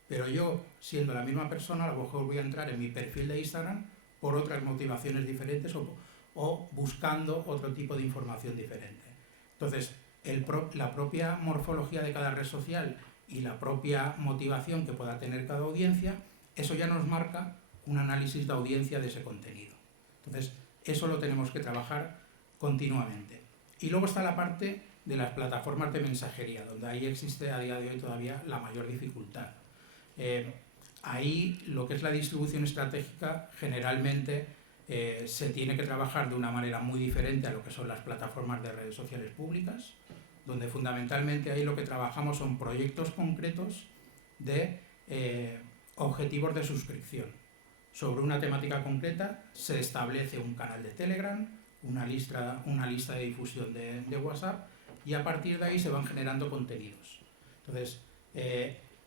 Pero yo, siendo la misma persona, a lo mejor voy a entrar en mi perfil de Instagram por otras motivaciones diferentes o buscando otro tipo de información diferente. Entonces, la propia morfología de cada red social y la propia motivación que pueda tener cada audiencia, eso ya nos marca un análisis de audiencia de ese contenido. Entonces, eso lo tenemos que trabajar continuamente. Y luego está la parte de las plataformas de mensajería, donde ahí existe a día de hoy todavía la mayor dificultad. Ahí lo que es la distribución estratégica generalmente se tiene que trabajar de una manera muy diferente a lo que son las plataformas de redes sociales públicas, donde fundamentalmente ahí lo que trabajamos son proyectos concretos de objetivos de suscripción. Sobre una temática concreta se establece un canal de Telegram, una lista de difusión de WhatsApp, y a partir de ahí se van generando contenidos. Entonces,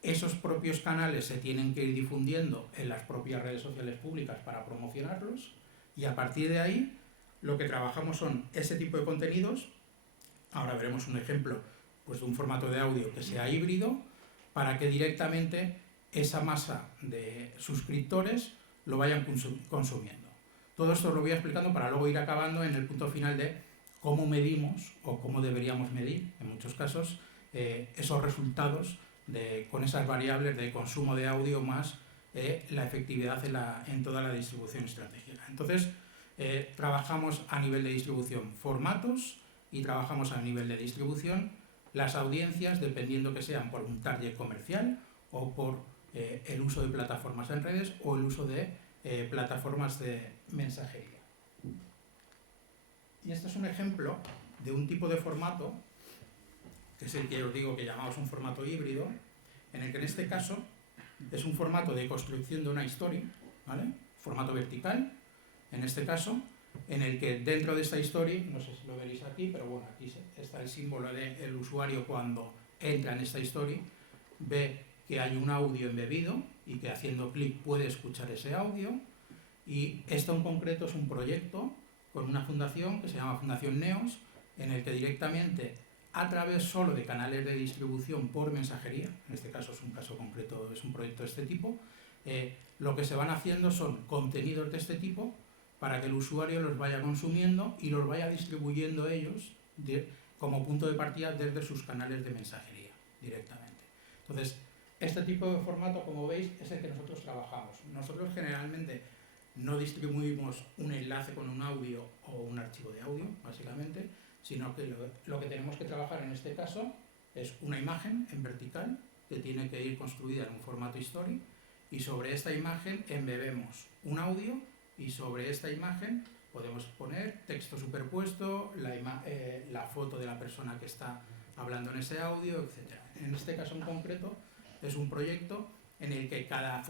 esos propios canales se tienen que ir difundiendo en las propias redes sociales públicas para promocionarlos, y a partir de ahí lo que trabajamos son ese tipo de contenidos. Ahora veremos un ejemplo pues, de un formato de audio que sea híbrido, para que directamente esa masa de suscriptores lo vayan consumiendo. Todo esto lo voy explicando para luego ir acabando en el punto final de cómo medimos o cómo deberíamos medir, en muchos casos, esos resultados con esas variables de consumo de audio más la efectividad en toda la distribución estratégica. Entonces, trabajamos a nivel de distribución formatos y trabajamos a nivel de distribución las audiencias, dependiendo que sean por un target comercial o por el uso de plataformas en redes o el uso de plataformas de mensajería. Y este es un ejemplo de un tipo de formato, que es el que os digo que llamamos un formato híbrido, en el que en este caso es un formato de construcción de una story, ¿vale? Formato vertical, en este caso, en el que dentro de esta story, no sé si lo veréis aquí, pero bueno, aquí está el símbolo del usuario cuando entra en esta story, ve que hay un audio embebido y que haciendo clic puede escuchar ese audio. Y esto en concreto es un proyecto con una fundación que se llama Fundación Neos, en el que directamente, a través solo de canales de distribución por mensajería, en este caso es un caso concreto, es un proyecto de este tipo, lo que se van haciendo son contenidos de este tipo para que el usuario los vaya consumiendo y los vaya distribuyendo ellos como punto de partida desde sus canales de mensajería directamente. Entonces, este tipo de formato, como veis, es el que nosotros trabajamos. Nosotros generalmente no distribuimos un enlace con un audio o un archivo de audio, básicamente, sino que lo que tenemos que trabajar en este caso es una imagen en vertical que tiene que ir construida en un formato story, y sobre esta imagen embebemos un audio, y sobre esta imagen podemos poner texto superpuesto, la foto de la persona que está hablando en ese audio, etc. En este caso en concreto es un proyecto en el que cada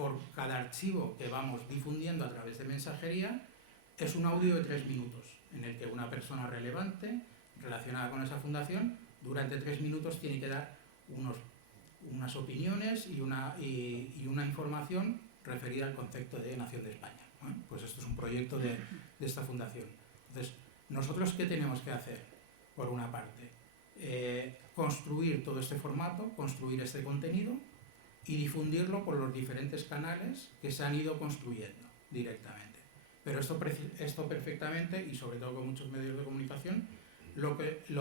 archivo que vamos difundiendo a través de mensajería es un audio de 3 minutos, en el que una persona relevante relacionada con esa fundación durante 3 minutos tiene que dar unas opiniones y una información referida al concepto de Nación de España. ¿Eh? Pues esto es un proyecto de esta fundación. Entonces, ¿nosotros qué tenemos que hacer? Por una parte, construir todo este formato, construir este contenido y difundirlo por los diferentes canales que se han ido construyendo directamente. Pero esto perfectamente, y sobre todo con muchos medios de comunicación, lo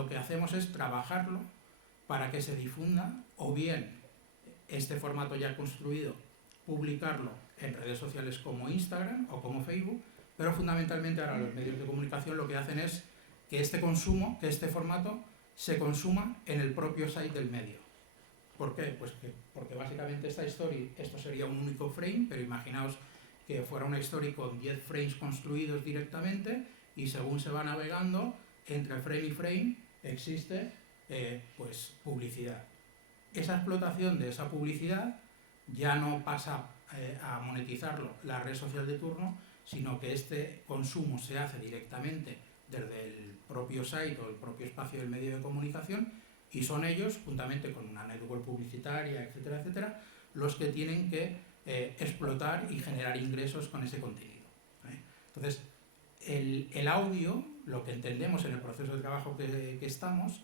que hacemos es trabajarlo para que se difunda, o bien este formato ya construido, publicarlo en redes sociales como Instagram o como Facebook, pero fundamentalmente ahora los medios de comunicación lo que hacen es que este formato se consuma en el propio site del medio. ¿Por qué? Pues porque básicamente esta story, esto sería un único frame, pero imaginaos que fuera una story con 10 frames construidos directamente, y según se va navegando, entre frame y frame existe pues publicidad. Esa explotación de esa publicidad ya no pasa a monetizarlo la red social de turno, sino que este consumo se hace directamente desde el propio site o el propio espacio del medio de comunicación, y son ellos, juntamente con una network publicitaria, etcétera, etcétera, los que tienen que explotar y generar ingresos con ese contenido. Entonces, el audio, lo que entendemos en el proceso de trabajo que estamos,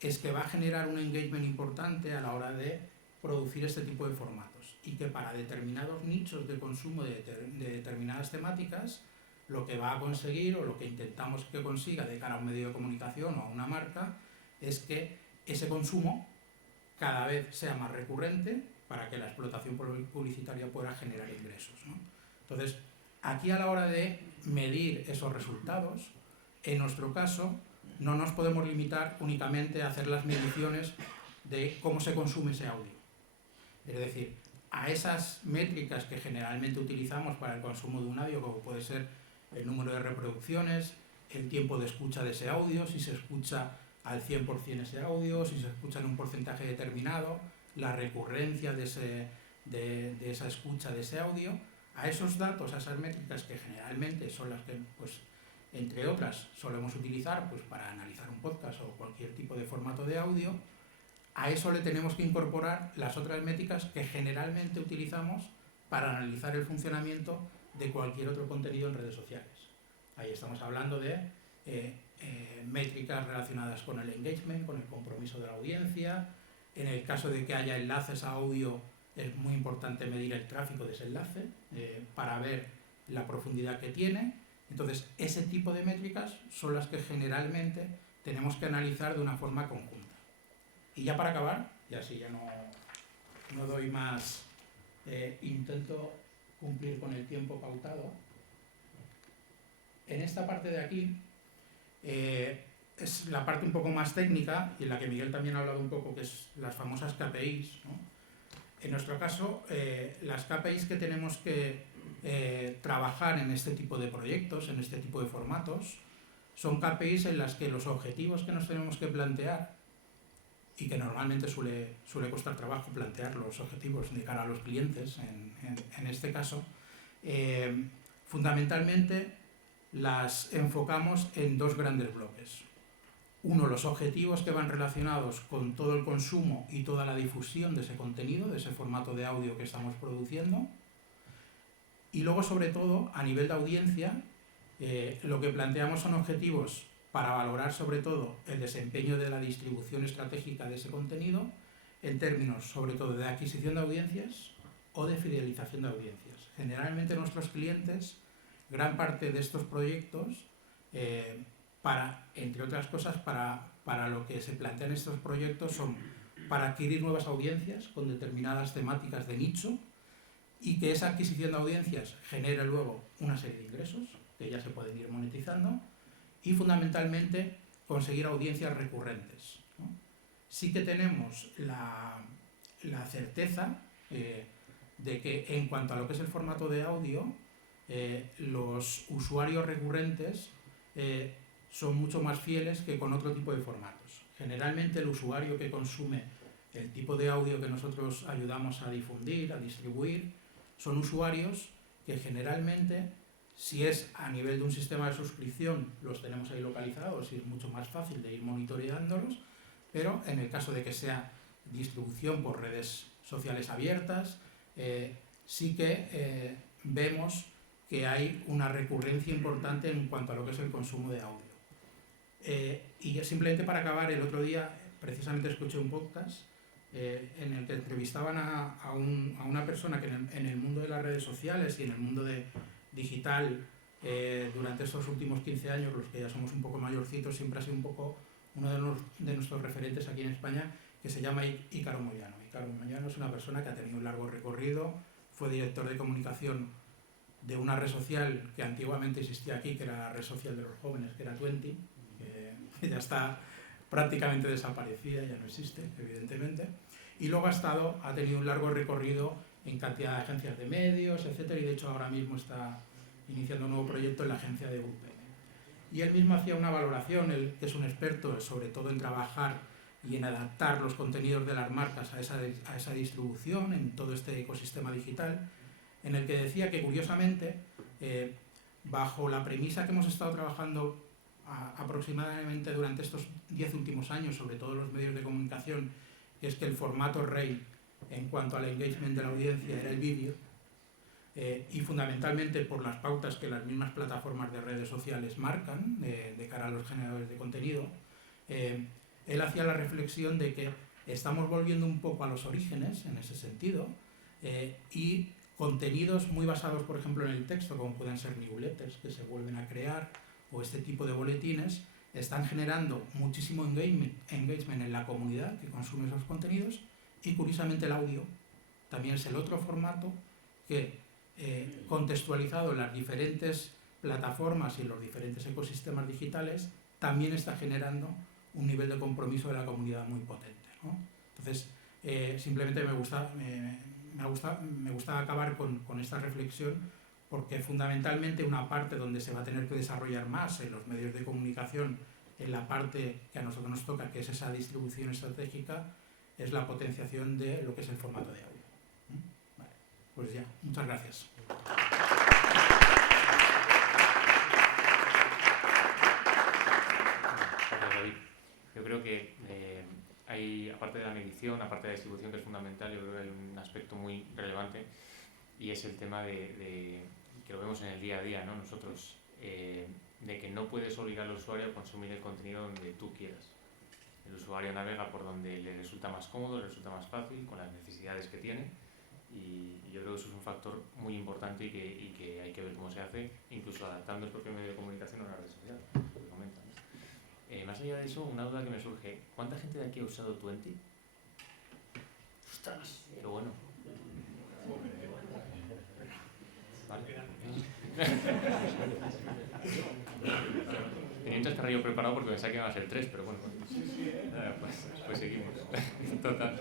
es que va a generar un engagement importante a la hora de producir este tipo de formatos, y que para determinados nichos de consumo de determinadas temáticas, lo que va a conseguir, o lo que intentamos que consiga de cara a un medio de comunicación o a una marca, es que ese consumo cada vez sea más recurrente para que la explotación publicitaria pueda generar ingresos, ¿no? Entonces, aquí a la hora de medir esos resultados, en nuestro caso, no nos podemos limitar únicamente a hacer las mediciones de cómo se consume ese audio. Es decir, a esas métricas que generalmente utilizamos para el consumo de un audio, como puede ser el número de reproducciones, el tiempo de escucha de ese audio, si se escucha al 100% ese audio, si se escucha en un porcentaje determinado, la recurrencia de esa escucha de ese audio, a esos datos, a esas métricas que generalmente son las que, pues, entre otras, solemos utilizar pues, para analizar un podcast o cualquier tipo de formato de audio, a eso le tenemos que incorporar las otras métricas que generalmente utilizamos para analizar el funcionamiento de cualquier otro contenido en redes sociales. Ahí estamos hablando de métricas relacionadas con el engagement, con el compromiso de la audiencia. En el caso de que haya enlaces a audio, es muy importante medir el tráfico de ese enlace para ver la profundidad que tiene. Entonces, ese tipo de métricas son las que generalmente tenemos que analizar de una forma conjunta. Y ya para acabar, y así ya no doy más, intento cumplir con el tiempo pautado. En esta parte de aquí, es la parte un poco más técnica, y en la que Miguel también ha hablado un poco, que es las famosas KPIs, ¿no? En nuestro caso, las KPIs que tenemos que trabajar en este tipo de proyectos, en este tipo de formatos, son KPIs en las que los objetivos que nos tenemos que plantear, y que normalmente suele costar trabajo plantear los objetivos de cara a los clientes, en este caso, fundamentalmente las enfocamos en dos grandes bloques. Uno, los objetivos que van relacionados con todo el consumo y toda la difusión de ese contenido, de ese formato de audio que estamos produciendo. Y luego, sobre todo, a nivel de audiencia, lo que planteamos son objetivos para valorar sobre todo el desempeño de la distribución estratégica de ese contenido en términos sobre todo de adquisición de audiencias o de fidelización de audiencias. Generalmente nuestros clientes, gran parte de estos proyectos, entre otras cosas, para lo que se plantean estos proyectos son para adquirir nuevas audiencias con determinadas temáticas de nicho, y que esa adquisición de audiencias genere luego una serie de ingresos que ya se pueden ir monetizando, y fundamentalmente conseguir audiencias recurrentes, ¿no? Sí que tenemos la certeza de que en cuanto a lo que es el formato de audio, los usuarios recurrentes son mucho más fieles que con otro tipo de formatos. Generalmente el usuario que consume el tipo de audio que nosotros ayudamos a difundir, a distribuir, son usuarios que generalmente, si es a nivel de un sistema de suscripción, los tenemos ahí localizados y es mucho más fácil de ir monitoreándolos, pero en el caso de que sea distribución por redes sociales abiertas, sí que vemos que hay una recurrencia importante en cuanto a lo que es el consumo de audio. Y simplemente para acabar, el otro día precisamente escuché un podcast en el que entrevistaban a una persona que en el mundo de las redes sociales y en el mundo digital, durante estos últimos 15 años, los que ya somos un poco mayorcitos, siempre ha sido un poco uno de nuestros referentes aquí en España, que se llama Ícaro Moyano. Ícaro Moyano es una persona que ha tenido un largo recorrido, fue director de comunicación de una red social que antiguamente existía aquí, que era la red social de los jóvenes, que era Twenty, que ya está prácticamente desaparecida, ya no existe, evidentemente. Y luego ha tenido un largo recorrido en cantidad de agencias de medios, etcétera, y de hecho ahora mismo está iniciando un nuevo proyecto en la agencia de UPM. Y él mismo hacía una valoración, él que es un experto sobre todo en trabajar y en adaptar los contenidos de las marcas a esa distribución en todo este ecosistema digital, en el que decía que curiosamente, bajo la premisa que hemos estado trabajando aproximadamente durante estos 10 últimos años, sobre todo los medios de comunicación, es que el formato rey en cuanto al engagement de la audiencia era el vídeo, y fundamentalmente por las pautas que las mismas plataformas de redes sociales marcan de cara a los generadores de contenido. Él hacía la reflexión de que estamos volviendo un poco a los orígenes en ese sentido, y contenidos muy basados, por ejemplo, en el texto, como pueden ser newsletters que se vuelven a crear o este tipo de boletines, están generando muchísimo engagement en la comunidad que consume esos contenidos, y curiosamente el audio también es el otro formato que, contextualizado en las diferentes plataformas y en los diferentes ecosistemas digitales, también está generando un nivel de compromiso de la comunidad muy potente, ¿no? Entonces, simplemente me gusta acabar con esta reflexión, porque fundamentalmente una parte donde se va a tener que desarrollar más en los medios de comunicación, en la parte que a nosotros nos toca, que es esa distribución estratégica, es la potenciación de lo que es el formato de audio. Vale, pues ya, muchas gracias. Gracias, David. Yo creo que hay, aparte de la medición, aparte de la distribución, que es fundamental, yo creo que hay un aspecto muy relevante, y es el tema de que lo vemos en el día a día, ¿no? Nosotros, de que no puedes obligar al usuario a consumir el contenido donde tú quieras. El usuario navega por donde le resulta más cómodo, le resulta más fácil, con las necesidades que tiene, y yo creo que eso es un factor muy importante y que hay que ver cómo se hace, incluso adaptando el propio medio de comunicación a una red social, lo que comentan. Más allá de eso, una duda que me surge: ¿cuánta gente de aquí ha usado Twenty? ¡Ostras! ¡Qué bueno! Vale. Tenía un chascarrillo preparado porque pensaba que iban a ser 3, pero bueno, pues seguimos. Total.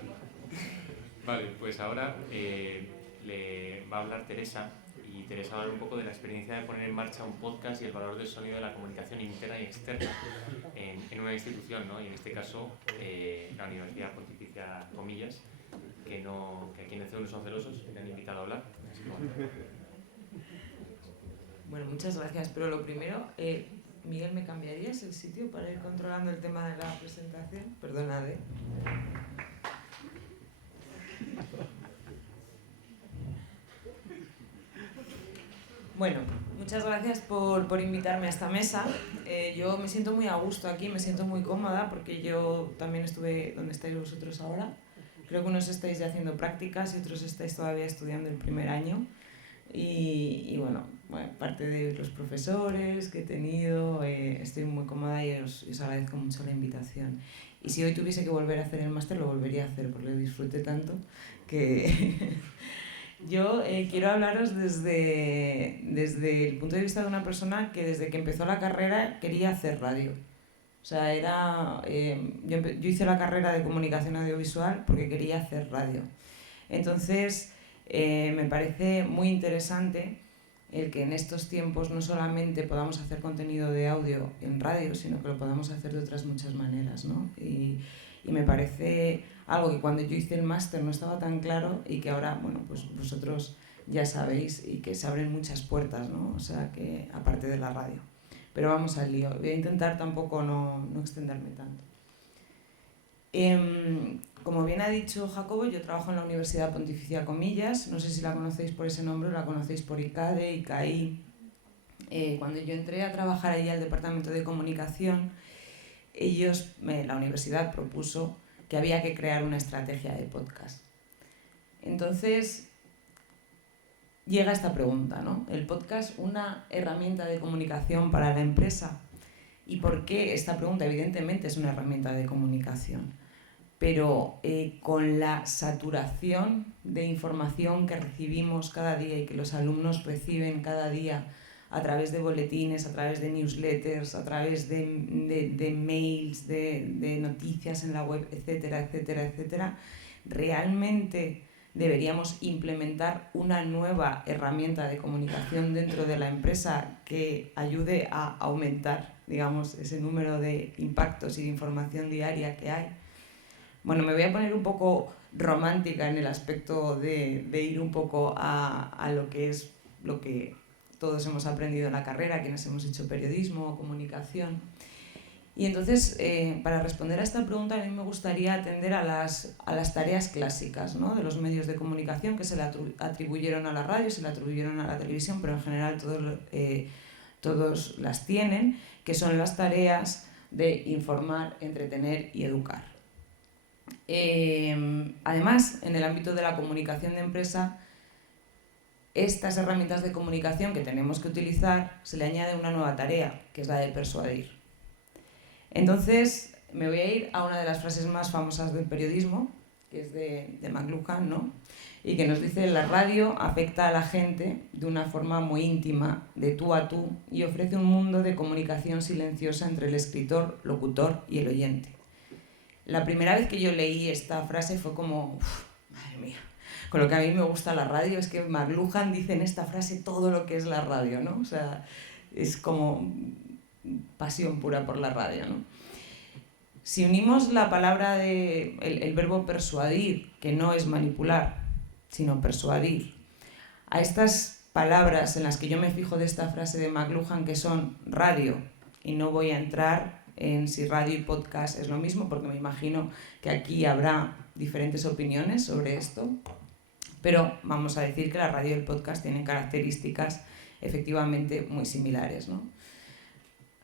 Vale, pues ahora le va a hablar Teresa, y Teresa va a hablar un poco de la experiencia de poner en marcha un podcast y el valor del sonido de la comunicación interna y externa en una institución, ¿no? Y en este caso la Universidad Pontificia Comillas, que aquí en el CEU no son celosos, me han invitado a hablar. Bueno, muchas gracias, pero lo primero, Miguel, ¿me cambiarías el sitio para ir controlando el tema de la presentación? Perdonad, Bueno, muchas gracias por invitarme a esta mesa. Yo me siento muy a gusto aquí, me siento muy cómoda, porque yo también estuve donde estáis vosotros ahora. Creo que unos estáis ya haciendo prácticas y otros estáis todavía estudiando el primer año. Y bueno, parte de los profesores que he tenido, estoy muy cómoda y os agradezco mucho la invitación. Y si hoy tuviese que volver a hacer el máster, lo volvería a hacer, porque lo disfruté tanto que... Yo quiero hablaros desde el punto de vista de una persona que desde que empezó la carrera quería hacer radio. O sea, yo hice la carrera de comunicación audiovisual porque quería hacer radio. Entonces, me parece muy interesante el que en estos tiempos no solamente podamos hacer contenido de audio en radio, sino que lo podamos hacer de otras muchas maneras, ¿no? Y me parece algo que cuando yo hice el máster no estaba tan claro, y que ahora, bueno, pues vosotros ya sabéis, y que se abren muchas puertas, ¿no? O sea, que aparte de la radio. Pero vamos al lío. Voy a intentar tampoco no extenderme tanto. Como bien ha dicho Jacobo, yo trabajo en la Universidad Pontificia Comillas. No sé si la conocéis por ese nombre o la conocéis por ICADE, ICAI. Cuando yo entré a trabajar allí al Departamento de Comunicación, la universidad propuso que había que crear una estrategia de podcast. Entonces, llega esta pregunta, ¿no? ¿El podcast una herramienta de comunicación para la empresa? ¿Y por qué esta pregunta? Evidentemente es una herramienta de comunicación, pero con la saturación de información que recibimos cada día y que los alumnos reciben cada día a través de boletines, a través de newsletters, a través de mails, de noticias en la web, etcétera, etcétera, etcétera, realmente deberíamos implementar una nueva herramienta de comunicación dentro de la empresa que ayude a aumentar, digamos, ese número de impactos y de información diaria que hay. Bueno, me voy a poner un poco romántica en el aspecto de ir un poco a lo que es lo que todos hemos aprendido en la carrera, quienes hemos hecho periodismo o comunicación. Y entonces, para responder a esta pregunta, a mí me gustaría atender a las tareas clásicas, ¿no?, de los medios de comunicación que se le atribuyeron a la radio, se le atribuyeron a la televisión, pero en general todos las tienen, que son las tareas de informar, entretener y educar. Además, en el ámbito de la comunicación de empresa, estas herramientas de comunicación que tenemos que utilizar, se le añade una nueva tarea, que es la de persuadir. Entonces, me voy a ir a una de las frases más famosas del periodismo, que es de McLuhan, ¿no?, y que nos dice: la radio afecta a la gente de una forma muy íntima, de tú a tú, y ofrece un mundo de comunicación silenciosa entre el escritor, locutor y el oyente. La primera vez que yo leí esta frase fue como, madre mía, con lo que a mí me gusta la radio es que McLuhan dice en esta frase todo lo que es la radio, ¿no? O sea, es como pasión pura por la radio, ¿no? Si unimos la palabra el verbo persuadir, que no es manipular, sino persuadir, a estas palabras en las que yo me fijo de esta frase de McLuhan, que son radio, y no voy a entrar en si radio y podcast es lo mismo, porque me imagino que aquí habrá diferentes opiniones sobre esto, pero vamos a decir que la radio y el podcast tienen características efectivamente muy similares, ¿no?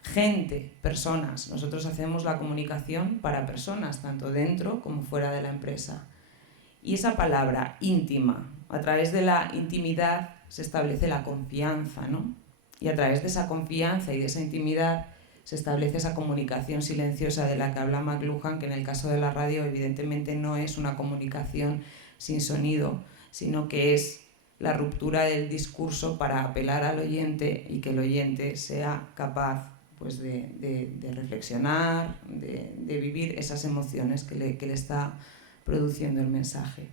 Gente, personas. Nosotros hacemos la comunicación para personas, tanto dentro como fuera de la empresa. Y esa palabra íntima, a través de la intimidad se establece la confianza, ¿no? Y a través de esa confianza y de esa intimidad se establece esa comunicación silenciosa de la que habla McLuhan, que en el caso de la radio evidentemente no es una comunicación sin sonido, sino que es la ruptura del discurso para apelar al oyente y que el oyente sea capaz, pues, de reflexionar, de vivir esas emociones que le está produciendo el mensaje.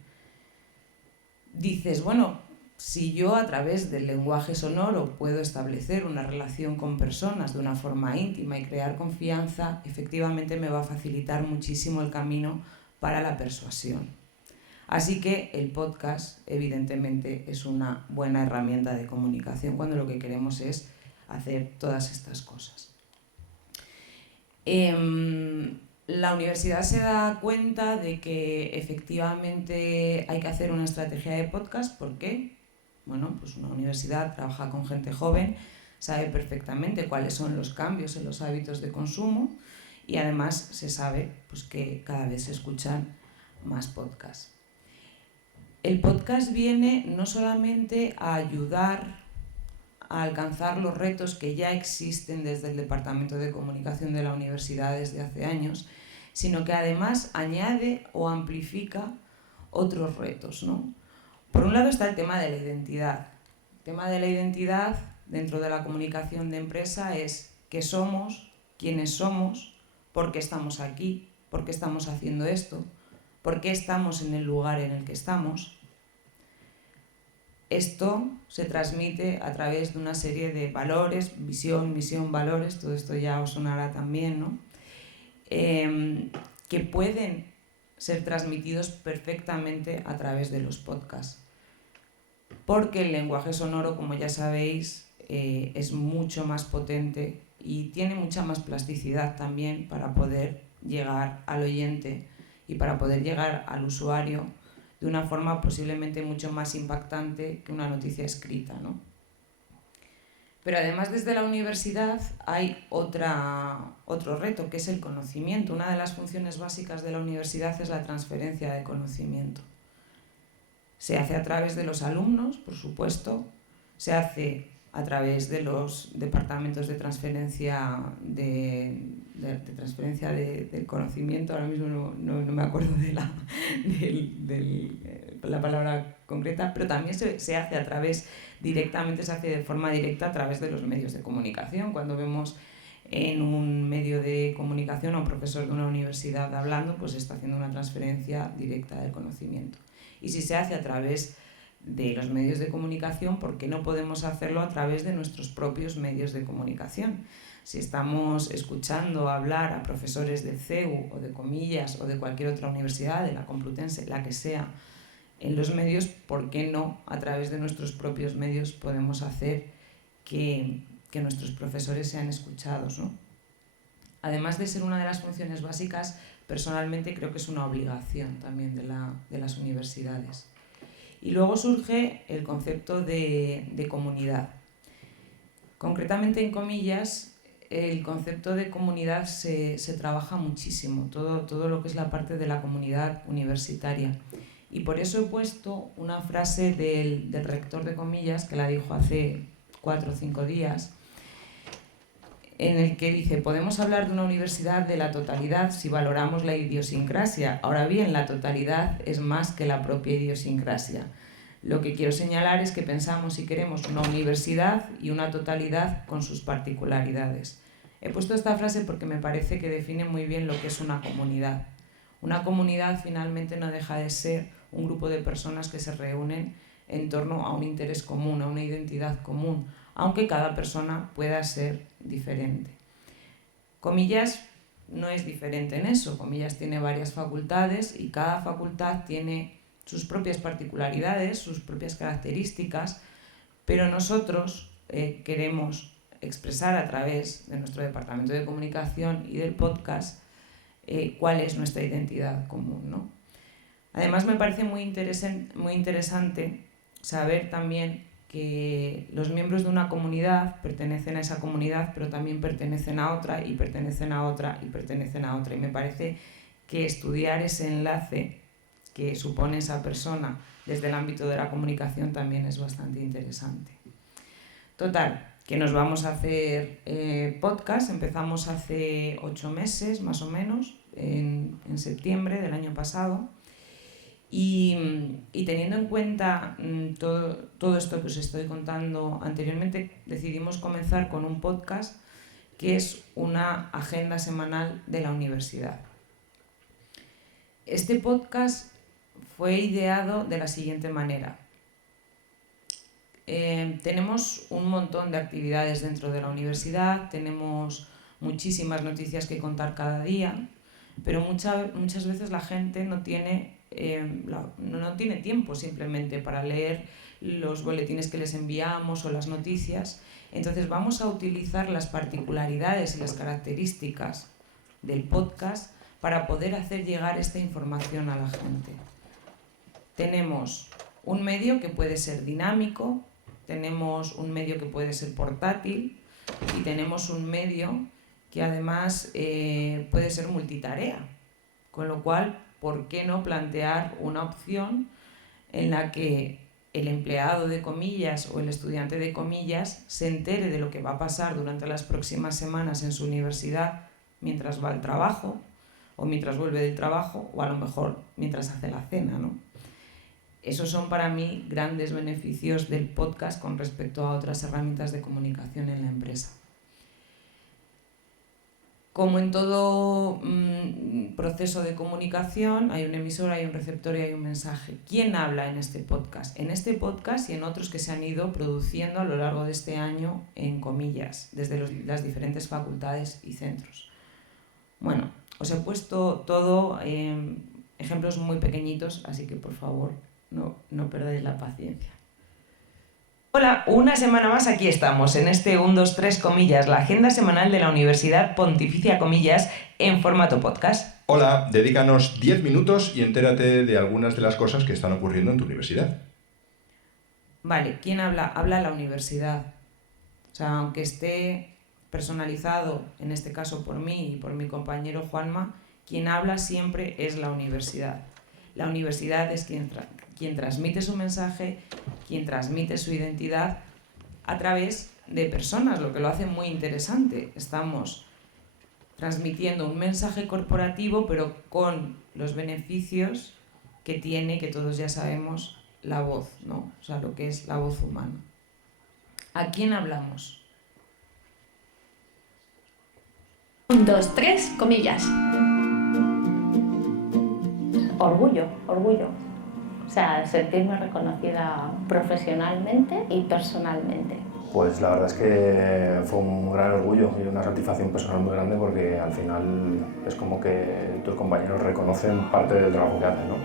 Dices, bueno, si yo a través del lenguaje sonoro puedo establecer una relación con personas de una forma íntima y crear confianza, efectivamente me va a facilitar muchísimo el camino para la persuasión. Así que el podcast, evidentemente, es una buena herramienta de comunicación cuando lo que queremos es hacer todas estas cosas. La universidad se da cuenta de que efectivamente hay que hacer una estrategia de podcast. ¿Por qué? Bueno, pues una universidad trabaja con gente joven, sabe perfectamente cuáles son los cambios en los hábitos de consumo y además se sabe, pues, que cada vez se escuchan más podcasts. El podcast viene no solamente a ayudar a alcanzar los retos que ya existen desde el Departamento de Comunicación de la universidad desde hace años, sino que además añade o amplifica otros retos, ¿no? Por un lado está el tema de la identidad. El tema de la identidad dentro de la comunicación de empresa es qué somos, quiénes somos, por qué estamos aquí, por qué estamos haciendo esto, por qué estamos en el lugar en el que estamos. Esto se transmite a través de una serie de valores, visión, misión, valores, todo esto ya os sonará también, ¿no? Que pueden ser transmitidos perfectamente a través de los podcasts. Porque el lenguaje sonoro, como ya sabéis, es mucho más potente y tiene mucha más plasticidad también para poder llegar al oyente y para poder llegar al usuario de una forma posiblemente mucho más impactante que una noticia escrita, ¿no? Pero además desde la universidad hay otro reto, que es el conocimiento. Una de las funciones básicas de la universidad es la transferencia de conocimiento. Se hace a través de los alumnos, por supuesto, se hace a través de los departamentos de transferencia del conocimiento, ahora mismo no me acuerdo de la palabra concreta, pero también se hace a través, directamente se hace de forma directa a través de los medios de comunicación. Cuando vemos en un medio de comunicación a un profesor de una universidad hablando, pues está haciendo una transferencia directa del conocimiento. Y si se hace a través de los medios de comunicación, ¿por qué no podemos hacerlo a través de nuestros propios medios de comunicación? Si estamos escuchando hablar a profesores del CEU o de Comillas o de cualquier otra universidad, de la Complutense, la que sea, en los medios, ¿por qué no a través de nuestros propios medios podemos hacer que nuestros profesores sean escuchados, ¿no? Además de ser una de las funciones básicas, personalmente creo que es una obligación también de las universidades. Y luego surge el concepto de comunidad. Concretamente en Comillas, el concepto de comunidad se trabaja muchísimo, todo lo que es la parte de la comunidad universitaria. Y por eso he puesto una frase del rector de Comillas, que la dijo hace 4 o 5 días, en el que dice: podemos hablar de una universidad de la totalidad si valoramos la idiosincrasia. Ahora bien, la totalidad es más que la propia idiosincrasia. Lo que quiero señalar es que pensamos y queremos una universidad y una totalidad con sus particularidades. He puesto esta frase porque me parece que define muy bien lo que es una comunidad. Una comunidad finalmente no deja de ser un grupo de personas que se reúnen en torno a un interés común, a una identidad común, aunque cada persona pueda ser diferente. Comillas no es diferente en eso. Comillas tiene varias facultades y cada facultad tiene sus propias particularidades, sus propias características, pero nosotros queremos expresar a través de nuestro departamento de comunicación y del podcast cuál es nuestra identidad común, ¿no? Además, me parece muy interesante saber también que los miembros de una comunidad pertenecen a esa comunidad, pero también pertenecen a otra y pertenecen a otra y pertenecen a otra. Y me parece que estudiar ese enlace que supone esa persona desde el ámbito de la comunicación también es bastante interesante. Total, que nos vamos a hacer podcast. Empezamos hace 8 meses más o menos, en septiembre del año pasado. Y teniendo en cuenta todo esto que os estoy contando anteriormente, decidimos comenzar con un podcast que es una agenda semanal de la universidad. Este podcast fue ideado de la siguiente manera. Tenemos un montón de actividades dentro de la universidad, tenemos muchísimas noticias que contar cada día, pero muchas veces la gente no tiene tiempo simplemente para leer los boletines que les enviamos o las noticias. Entonces vamos a utilizar las particularidades y las características del podcast para poder hacer llegar esta información a la gente. Tenemos un medio que puede ser dinámico, tenemos un medio que puede ser portátil y tenemos un medio que además puede ser multitarea, con lo cual, ¿por qué no plantear una opción en la que el empleado de Comillas o el estudiante de Comillas se entere de lo que va a pasar durante las próximas semanas en su universidad mientras va al trabajo o mientras vuelve del trabajo o a lo mejor mientras hace la cena, ¿no? Esos son para mí grandes beneficios del podcast con respecto a otras herramientas de comunicación en la empresa. Como en todo proceso de comunicación, hay un emisor, hay un receptor y hay un mensaje. ¿Quién habla en este podcast? En este podcast y en otros que se han ido produciendo a lo largo de este año en Comillas, desde las diferentes facultades y centros. Bueno, os he puesto todo ejemplos muy pequeñitos, así que por favor no perdáis la paciencia. Hola, una semana más aquí estamos en este 1, 2, 3 Comillas, la agenda semanal de la Universidad Pontificia Comillas en formato podcast. Hola, dedícanos 10 minutos y entérate de algunas de las cosas que están ocurriendo en tu universidad. Vale, ¿quién habla? Habla la universidad. O sea, aunque esté personalizado, en este caso por mí y por mi compañero Juanma, quien habla siempre es la universidad. La universidad es quien transmite su mensaje, quien transmite su identidad a través de personas, lo que lo hace muy interesante. Estamos transmitiendo un mensaje corporativo, pero con los beneficios que tiene, que todos ya sabemos, la voz, ¿no? O sea, lo que es la voz humana. ¿A quién hablamos? 1, 2, 3 Comillas. Orgullo. O sea, sentirme reconocida profesionalmente y personalmente. Pues la verdad es que fue un gran orgullo y una satisfacción personal muy grande porque al final es como que tus compañeros reconocen parte del trabajo que haces, ¿no?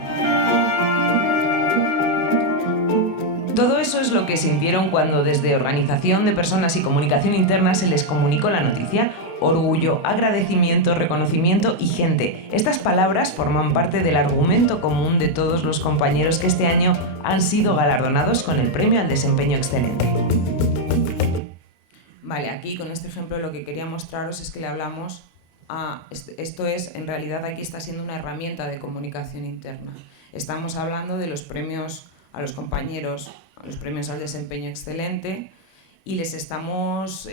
Todo eso es lo que sintieron cuando desde Organización de Personas y Comunicación Interna se les comunicó la noticia. Orgullo, agradecimiento, reconocimiento y gente. Estas palabras forman parte del argumento común de todos los compañeros que este año han sido galardonados con el Premio al Desempeño Excelente. Vale, aquí con este ejemplo lo que quería mostraros es que le hablamos a... Esto es, en realidad aquí está siendo una herramienta de comunicación interna. Estamos hablando de los premios a los compañeros, a los premios al desempeño excelente, y le estamos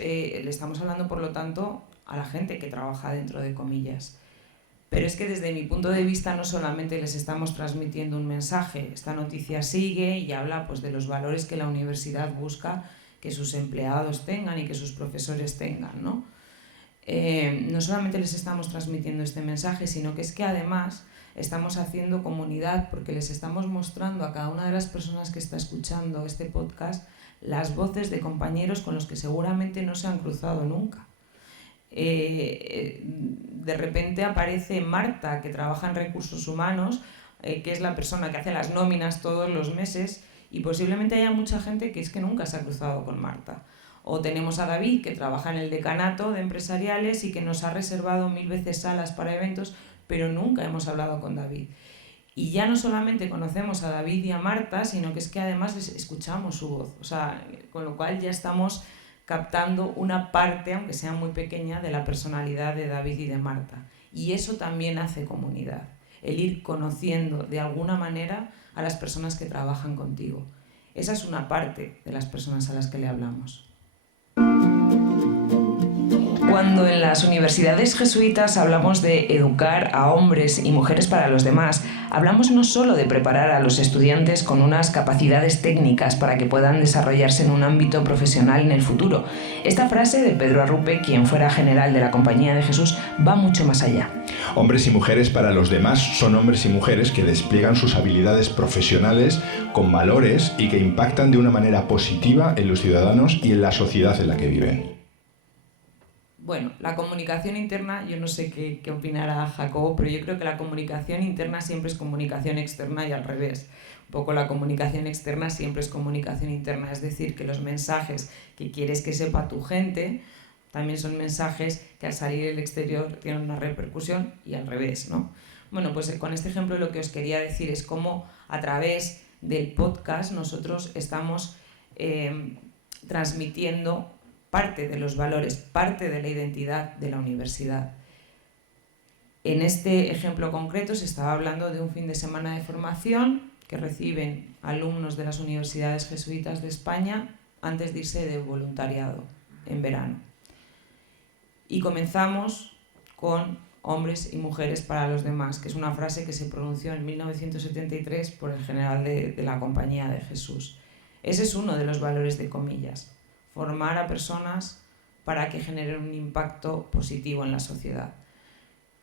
hablando, por lo tanto, a la gente que trabaja dentro de comillas. Pero es que desde mi punto de vista no solamente les estamos transmitiendo un mensaje, esta noticia sigue y habla pues, de los valores que la universidad busca que sus empleados tengan y que sus profesores tengan, ¿no? No solamente les estamos transmitiendo este mensaje, sino que es que además estamos haciendo comunidad porque les estamos mostrando a cada una de las personas que está escuchando este podcast las voces de compañeros con los que seguramente no se han cruzado nunca. De repente aparece Marta, que trabaja en recursos humanos, que es la persona que hace las nóminas todos los meses, y posiblemente haya mucha gente que es que nunca se ha cruzado con Marta. O tenemos a David, que trabaja en el decanato de empresariales y que nos ha reservado 1000 veces salas para eventos, pero nunca hemos hablado con David. Y ya no solamente conocemos a David y a Marta, sino que es que además les escuchamos su voz. O sea, con lo cual ya estamos captando una parte, aunque sea muy pequeña, de la personalidad de David y de Marta. Y eso también hace comunidad, el ir conociendo de alguna manera a las personas que trabajan contigo. Esa es una parte de las personas a las que le hablamos. Cuando en las universidades jesuitas hablamos de educar a hombres y mujeres para los demás, hablamos no solo de preparar a los estudiantes con unas capacidades técnicas para que puedan desarrollarse en un ámbito profesional en el futuro. Esta frase de Pedro Arrupe, quien fuera general de la Compañía de Jesús, va mucho más allá. Hombres y mujeres para los demás son hombres y mujeres que despliegan sus habilidades profesionales con valores y que impactan de una manera positiva en los ciudadanos y en la sociedad en la que viven. Bueno, la comunicación interna, yo no sé qué opinará Jacobo, pero yo creo que la comunicación interna siempre es comunicación externa y al revés. Un poco la comunicación externa siempre es comunicación interna, es decir, que los mensajes que quieres que sepa tu gente también son mensajes que al salir al exterior tienen una repercusión y al revés, ¿no? Bueno, pues con este ejemplo lo que os quería decir es cómo a través del podcast nosotros estamos transmitiendo parte de los valores, parte de la identidad de la universidad. En este ejemplo concreto se estaba hablando de un fin de semana de formación que reciben alumnos de las universidades jesuitas de España antes de irse de voluntariado en verano. Y comenzamos con hombres y mujeres para los demás, que es una frase que se pronunció en 1973 por el general de la Compañía de Jesús. Ese es uno de los valores de comillas. Formar a personas para que generen un impacto positivo en la sociedad.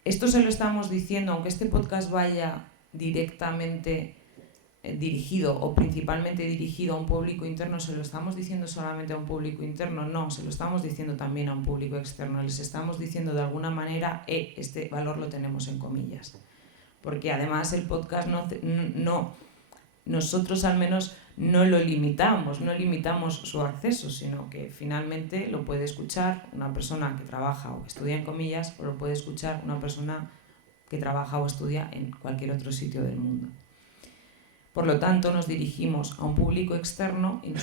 Esto se lo estamos diciendo, aunque este podcast vaya directamente dirigido o principalmente dirigido a un público interno, ¿se lo estamos diciendo solamente a un público interno? No, se lo estamos diciendo también a un público externo. Les estamos diciendo de alguna manera, este valor lo tenemos en comillas. Porque además el podcast nosotros al menos no lo limitamos, no limitamos su acceso, sino que finalmente lo puede escuchar una persona que trabaja o estudia en comillas, o lo puede escuchar una persona que trabaja o estudia en cualquier otro sitio del mundo. Por lo tanto, nos dirigimos a un público externo y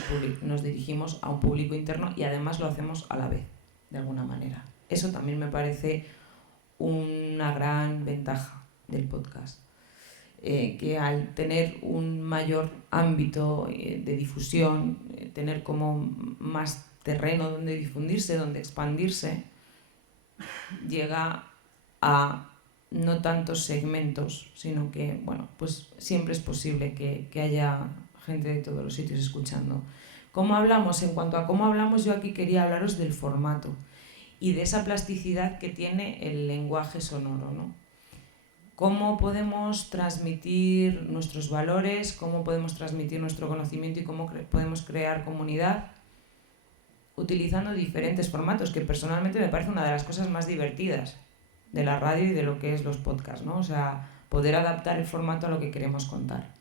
nos dirigimos a un público interno y además lo hacemos a la vez, de alguna manera. Eso también me parece una gran ventaja del podcast. Que al tener un mayor ámbito de difusión, tener como más terreno donde difundirse, donde expandirse, llega a no tantos segmentos, sino que, bueno, pues siempre es posible que haya gente de todos los sitios escuchando. ¿Cómo hablamos? En cuanto a cómo hablamos, yo aquí quería hablaros del formato y de esa plasticidad que tiene el lenguaje sonoro, ¿no? Cómo podemos transmitir nuestros valores, cómo podemos transmitir nuestro conocimiento y cómo podemos crear comunidad utilizando diferentes formatos, que personalmente me parece una de las cosas más divertidas de la radio y de lo que es los podcasts, ¿no? O sea, poder adaptar el formato a lo que queremos contar.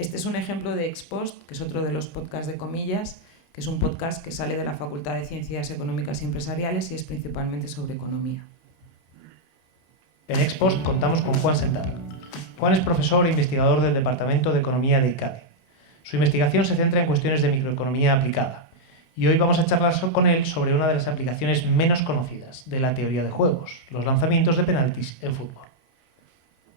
Este es un ejemplo de Expost, que es otro de los podcasts de comillas, que es un podcast que sale de la Facultad de Ciencias Económicas y Empresariales y es principalmente sobre economía. En Expost contamos con Juan Sentar. Juan es profesor e investigador del Departamento de Economía de ICADE. Su investigación se centra en cuestiones de microeconomía aplicada. Y hoy vamos a charlar con él sobre una de las aplicaciones menos conocidas de la teoría de juegos, los lanzamientos de penaltis en fútbol.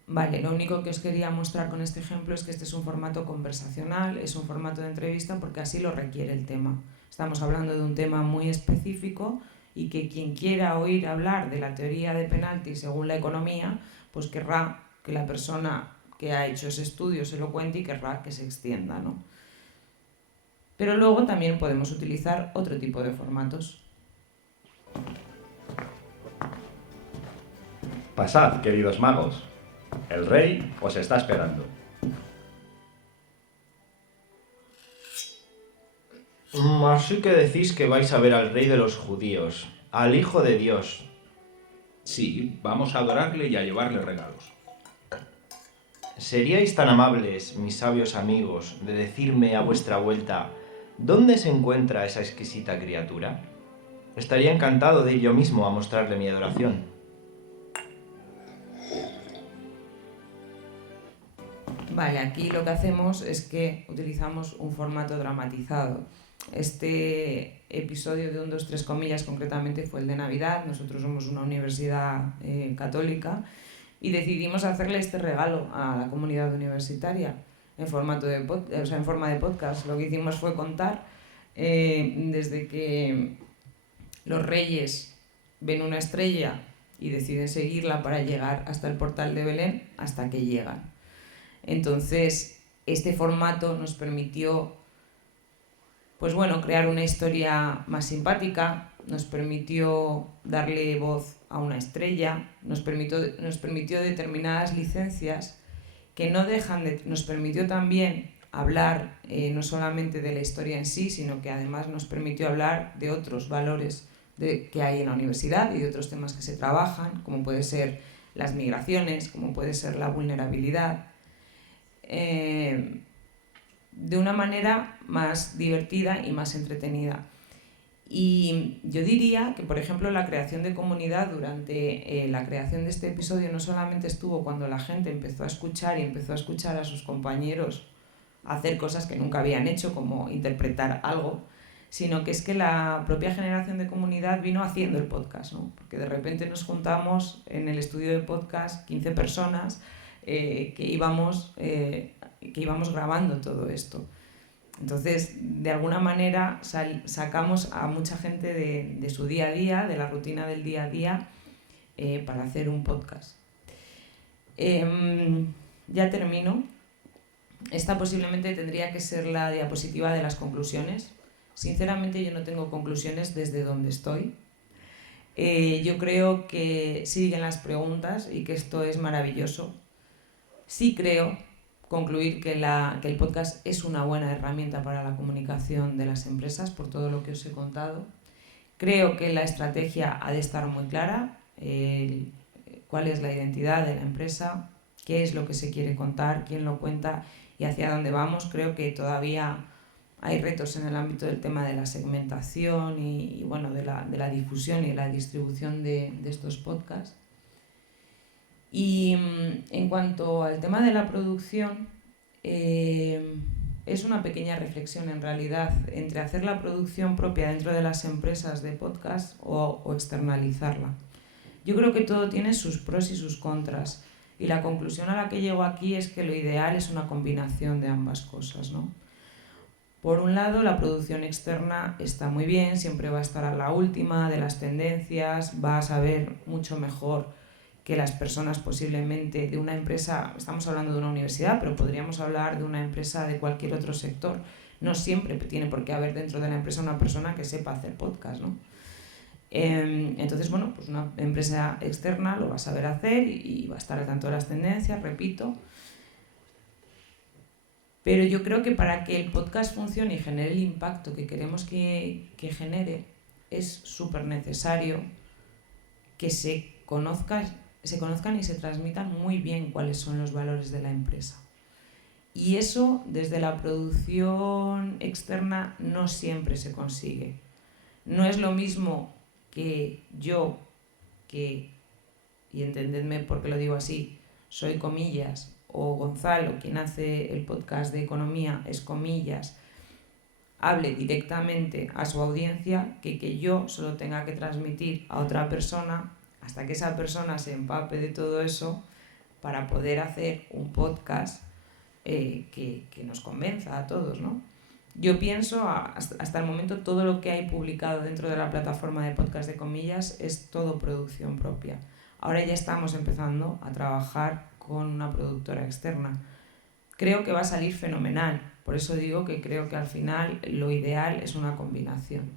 Vale, lo único que os quería mostrar con este ejemplo es que este es un formato conversacional, es un formato de entrevista porque así lo requiere el tema. Estamos hablando de un tema muy específico y que quien quiera oír hablar de la teoría de penaltis según la economía, pues querrá que la persona que ha hecho ese estudio se lo cuente y querrá que se extienda, ¿no? Pero luego también podemos utilizar otro tipo de formatos. Pasad, queridos magos. El rey os está esperando. Así que decís que vais a ver al rey de los judíos, al Hijo de Dios. Sí, vamos a adorarle y a llevarle regalos. ¿Seríais tan amables, mis sabios amigos, de decirme a vuestra vuelta dónde se encuentra esa exquisita criatura? Estaría encantado de ir yo mismo a mostrarle mi adoración. Vale, aquí lo que hacemos es que utilizamos un formato dramatizado. Este episodio de 1, 2, 3 comillas concretamente fue el de Navidad. Nosotros somos una universidad católica y decidimos hacerle este regalo a la comunidad universitaria en forma de podcast. Lo que hicimos fue contar desde que los reyes ven una estrella y deciden seguirla para llegar hasta el portal de Belén hasta que llegan. Entonces, este formato nos permitió, pues bueno, crear una historia más simpática, nos permitió darle voz a una estrella, nos permitió determinadas licencias que no dejan de... Nos permitió también hablar no solamente de la historia en sí, sino que además nos permitió hablar de otros valores que hay en la universidad y de otros temas que se trabajan, como puede ser las migraciones, como puede ser la vulnerabilidad, de una manera más divertida y más entretenida. Y yo diría que, por ejemplo, la creación de comunidad durante la creación de este episodio no solamente estuvo cuando la gente empezó a escuchar y empezó a escuchar a sus compañeros hacer cosas que nunca habían hecho, como interpretar algo, sino que es que la propia generación de comunidad vino haciendo el podcast, ¿no? Porque de repente nos juntamos en el estudio de podcast 15 personas que íbamos grabando todo esto. Entonces, de alguna manera sacamos a mucha gente de su día a día, de la rutina del día a día, para hacer un podcast. Ya termino. Esta posiblemente tendría que ser la diapositiva de las conclusiones. Sinceramente, yo no tengo conclusiones desde donde estoy. Yo creo que siguen las preguntas y que esto es maravilloso. Sí creo concluir que el podcast es una buena herramienta para la comunicación de las empresas, por todo lo que os he contado. Creo que la estrategia ha de estar muy clara, cuál es la identidad de la empresa, qué es lo que se quiere contar, quién lo cuenta y hacia dónde vamos. Creo que todavía hay retos en el ámbito del tema de la segmentación y bueno, de la difusión y de la distribución de estos podcasts. Y en cuanto al tema de la producción, es una pequeña reflexión en realidad entre hacer la producción propia dentro de las empresas de podcast o externalizarla. Yo creo que todo tiene sus pros y sus contras y la conclusión a la que llego aquí es que lo ideal es una combinación de ambas cosas, ¿no? Por un lado, la producción externa está muy bien, siempre va a estar a la última de las tendencias, va a saber mucho mejor que las personas posiblemente de una empresa, estamos hablando de una universidad, pero podríamos hablar de una empresa de cualquier otro sector. No siempre tiene por qué haber dentro de la empresa una persona que sepa hacer podcast, ¿no? Entonces, bueno, pues una empresa externa lo va a saber hacer y va a estar al tanto de las tendencias, repito. Pero yo creo que para que el podcast funcione y genere el impacto que queremos que genere, es súper necesario que se conozcan y se transmitan muy bien cuáles son los valores de la empresa. Y eso desde la producción externa no siempre se consigue. No es lo mismo que yo, y entendedme por qué lo digo así, soy comillas, o Gonzalo, quien hace el podcast de economía, es comillas, hable directamente a su audiencia, que yo solo tenga que transmitir a otra persona hasta que esa persona se empape de todo eso para poder hacer un podcast que nos convenza a todos, ¿no? Yo pienso, hasta el momento, todo lo que hay publicado dentro de la plataforma de podcast de comillas es todo producción propia. Ahora ya estamos empezando a trabajar con una productora externa. Creo que va a salir fenomenal, por eso digo que creo que al final lo ideal es una combinación.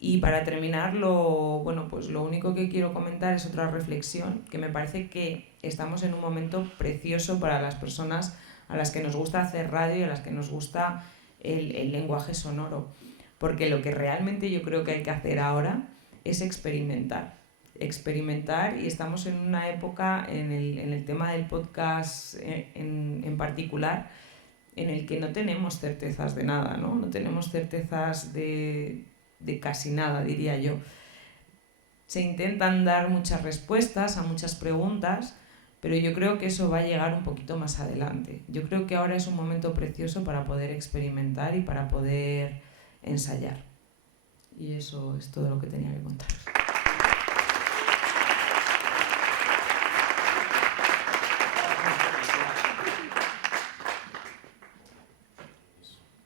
Y para terminar, lo único que quiero comentar es otra reflexión, que me parece que estamos en un momento precioso para las personas a las que nos gusta hacer radio y a las que nos gusta el lenguaje sonoro, porque lo que realmente yo creo que hay que hacer ahora es experimentar, y estamos en una época en el tema del podcast en particular en el que no tenemos certezas de nada, no tenemos certezas de casi nada, diría yo. Se intentan dar muchas respuestas a muchas preguntas, pero yo creo que eso va a llegar un poquito más adelante. Yo creo que ahora es un momento precioso para poder experimentar y para poder ensayar. Y eso es todo lo que tenía que contar.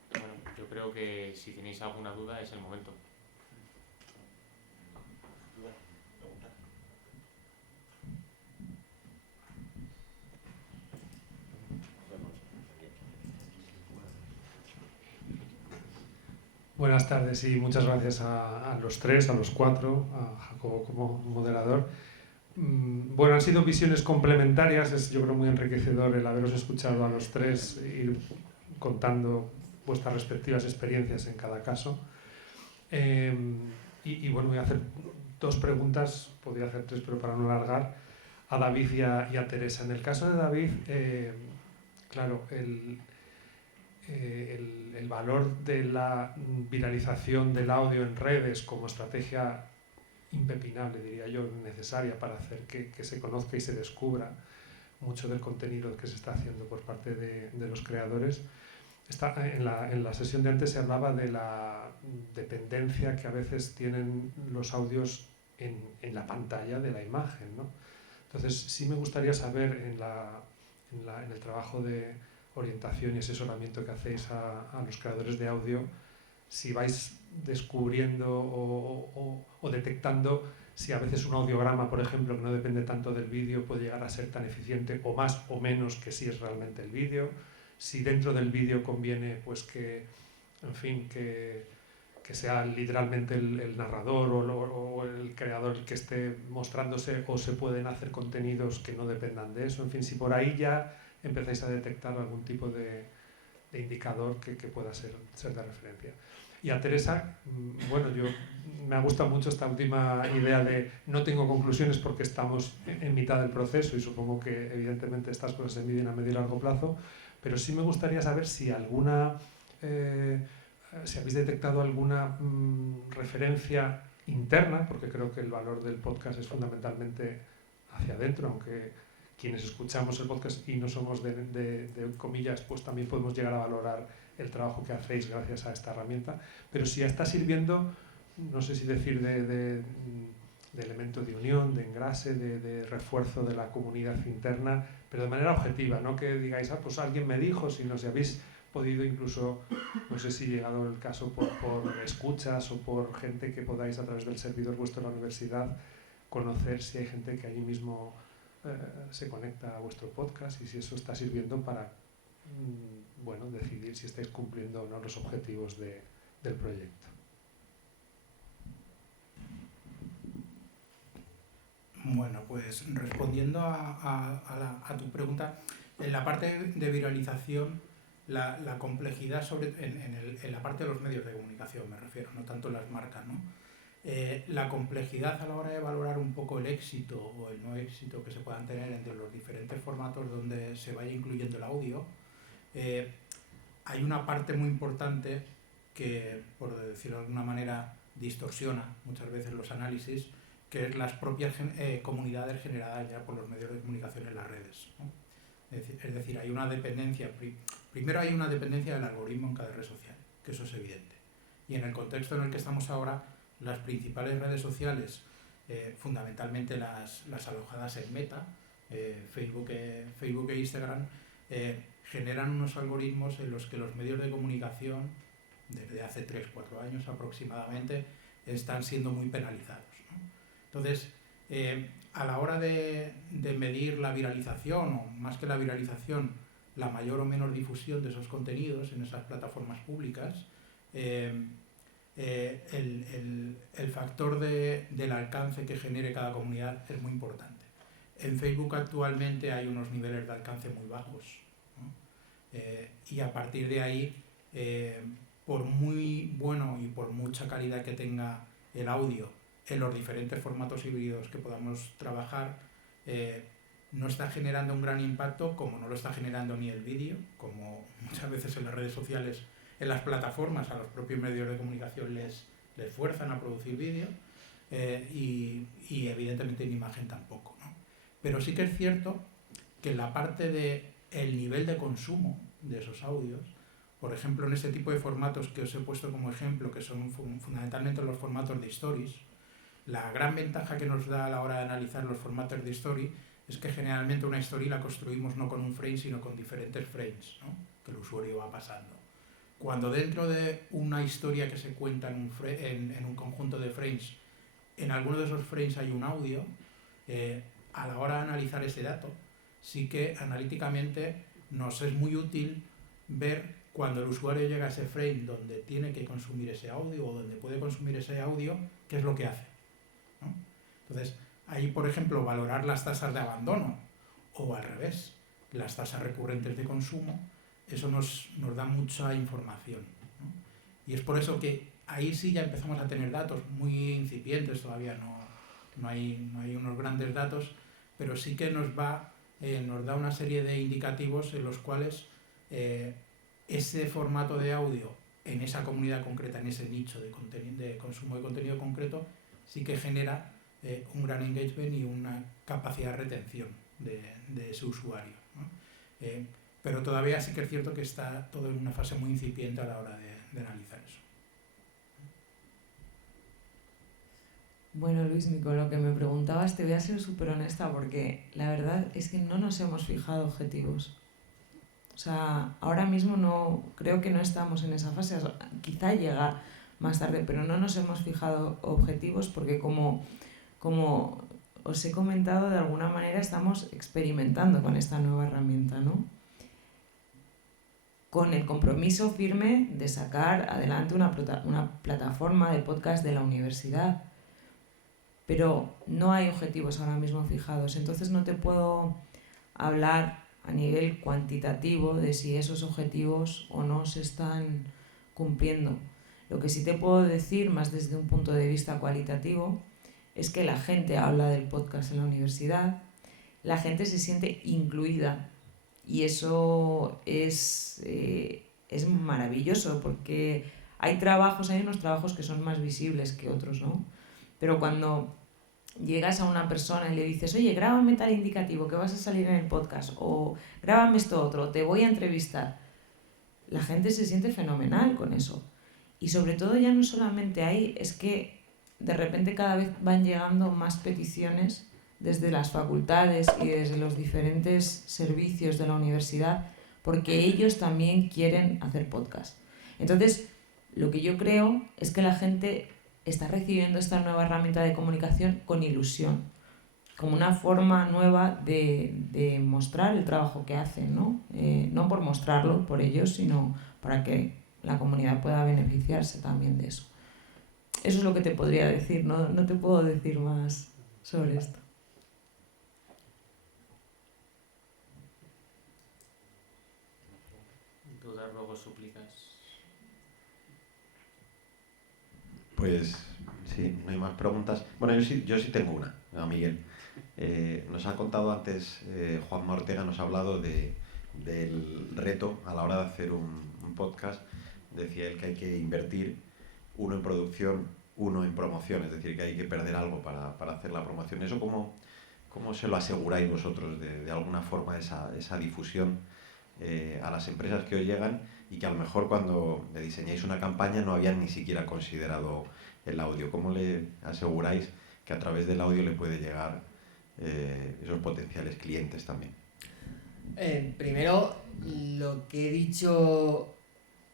Bueno, yo creo que si tenéis alguna duda es el momento. Buenas tardes y muchas gracias a los tres, a los cuatro, a Jacobo como moderador. Bueno, han sido visiones complementarias, es yo creo muy enriquecedor el haberos escuchado a los tres, ir contando vuestras respectivas experiencias en cada caso. Y bueno, voy a hacer dos preguntas, podría hacer tres, pero para no alargar, a David y a Teresa. En el caso de David, claro, el valor de la viralización del audio en redes como estrategia impepinable, diría yo, necesaria para hacer que se conozca y se descubra mucho del contenido que se está haciendo por parte de los creadores. En la sesión de antes se hablaba de la dependencia que a veces tienen los audios en la pantalla de la imagen, ¿no? Entonces sí me gustaría saber en el trabajo de orientación y asesoramiento que hacéis a los creadores de audio, si vais descubriendo o detectando si a veces un audiograma, por ejemplo, que no depende tanto del vídeo, puede llegar a ser tan eficiente o más o menos que si es realmente el vídeo, si dentro del vídeo conviene pues que sea literalmente el narrador o el creador el que esté mostrándose, o se pueden hacer contenidos que no dependan de eso, en fin, si por ahí ya empezáis a detectar algún tipo de indicador que pueda ser de referencia. Y a Teresa, bueno, me ha gustado mucho esta última idea de no tengo conclusiones porque estamos en mitad del proceso y supongo que evidentemente estas cosas se miden a medio y largo plazo, pero sí me gustaría saber si si habéis detectado alguna referencia interna, porque creo que el valor del podcast es fundamentalmente hacia adentro, aunque quienes escuchamos el podcast y no somos de comillas, pues también podemos llegar a valorar el trabajo que hacéis gracias a esta herramienta, pero si ya está sirviendo, no sé si decir de elemento de unión, de engrase, de refuerzo de la comunidad interna, pero de manera objetiva, no que digáis, pues alguien me dijo, sino si habéis podido incluso, no sé si llegado el caso por escuchas o por gente que podáis a través del servidor vuestro de la universidad conocer si hay gente que allí mismo se conecta a vuestro podcast y si eso está sirviendo para decidir si estáis cumpliendo o no los objetivos del proyecto. Bueno, pues respondiendo a tu pregunta, en la parte de viralización, la complejidad en la parte de los medios de comunicación me refiero, no tanto las marcas, ¿no? La complejidad a la hora de valorar un poco el éxito o el no éxito que se puedan tener entre los diferentes formatos donde se vaya incluyendo el audio hay una parte muy importante que, por decirlo de alguna manera, distorsiona muchas veces los análisis, que es las propias comunidades generadas ya por los medios de comunicación en las redes, ¿no? Es decir, hay una dependencia, primero hay una dependencia del algoritmo en cada red social, que eso es evidente. Y en el contexto en el que estamos ahora, las principales redes sociales, fundamentalmente las alojadas en Meta, Facebook e Instagram, generan unos algoritmos en los que los medios de comunicación, desde hace 3-4 años aproximadamente, están siendo muy penalizados, ¿no? Entonces, a la hora de medir la viralización, o más que la viralización, la mayor o menor difusión de esos contenidos en esas plataformas públicas, el factor del alcance que genere cada comunidad es muy importante. En Facebook actualmente hay unos niveles de alcance muy bajos, ¿no? Y a partir de ahí, por muy bueno y por mucha calidad que tenga el audio en los diferentes formatos híbridos que podamos trabajar, no está generando un gran impacto, como no lo está generando ni el vídeo, como muchas veces en las redes sociales, en las plataformas, a los propios medios de comunicación les fuerzan a producir vídeo, y evidentemente en imagen tampoco, ¿no? Pero sí que es cierto que en la parte del nivel de consumo de esos audios, por ejemplo en ese tipo de formatos que os he puesto como ejemplo, que son fundamentalmente los formatos de stories, la gran ventaja que nos da a la hora de analizar los formatos de story es que generalmente una story la construimos no con un frame, sino con diferentes frames, ¿no? Que el usuario va pasando. Cuando dentro de una historia que se cuenta en un conjunto de frames, en alguno de esos frames hay un audio, a la hora de analizar ese dato, sí que analíticamente nos es muy útil ver cuando el usuario llega a ese frame donde tiene que consumir ese audio o donde puede consumir ese audio, qué es lo que hace, ¿no? Entonces, ahí, por ejemplo, valorar las tasas de abandono o al revés, las tasas recurrentes de consumo, eso nos da mucha información, ¿no? Y es por eso que ahí sí ya empezamos a tener datos muy incipientes, todavía no hay unos grandes datos, pero sí que nos da una serie de indicativos en los cuales ese formato de audio en esa comunidad concreta, en ese nicho de consumo de contenido concreto, sí que genera un gran engagement y una capacidad de retención de ese usuario, ¿no? Pero todavía sí que es cierto que está todo en una fase muy incipiente a la hora de analizar eso. Bueno, Luis, con lo que me preguntabas, te voy a ser súper honesta porque la verdad es que no nos hemos fijado objetivos. O sea, ahora mismo creo que no estamos en esa fase, quizá llega más tarde, pero no nos hemos fijado objetivos porque como os he comentado, de alguna manera estamos experimentando con esta nueva herramienta, ¿no? Con el compromiso firme de sacar adelante una plataforma de podcast de la universidad. Pero no hay objetivos ahora mismo fijados, entonces no te puedo hablar a nivel cuantitativo de si esos objetivos o no se están cumpliendo. Lo que sí te puedo decir, más desde un punto de vista cualitativo, es que la gente habla del podcast en la universidad, la gente se siente incluida y eso es maravilloso porque hay unos trabajos que son más visibles que otros, ¿no? Pero cuando llegas a una persona y le dices, oye, grábame tal indicativo que vas a salir en el podcast, o grábame esto otro, te voy a entrevistar, la gente se siente fenomenal con eso. Y sobre todo ya no solamente ahí, es que de repente cada vez van llegando más peticiones desde las facultades y desde los diferentes servicios de la universidad, porque ellos también quieren hacer podcast. Entonces, lo que yo creo es que la gente está recibiendo esta nueva herramienta de comunicación con ilusión, como una forma nueva de mostrar el trabajo que hacen, ¿no? No por mostrarlo por ellos, sino para que la comunidad pueda beneficiarse también de eso. Eso es lo que te podría decir, no te puedo decir más sobre esto. ¿Dudas, ruegos, súplicas? Pues sí, no hay más preguntas. Bueno, yo sí tengo una, a Miguel. Nos ha contado antes, Juanma Ortega nos ha hablado de del reto a la hora de hacer un podcast. Decía él que hay que invertir uno en producción, uno en promoción, es decir, que hay que perder algo para hacer la promoción. ¿Eso cómo se lo aseguráis vosotros de alguna forma esa difusión a las empresas que os llegan y que a lo mejor cuando le diseñáis una campaña no habían ni siquiera considerado el audio? ¿Cómo le aseguráis que a través del audio le puede llegar esos potenciales clientes también? Primero, lo que he dicho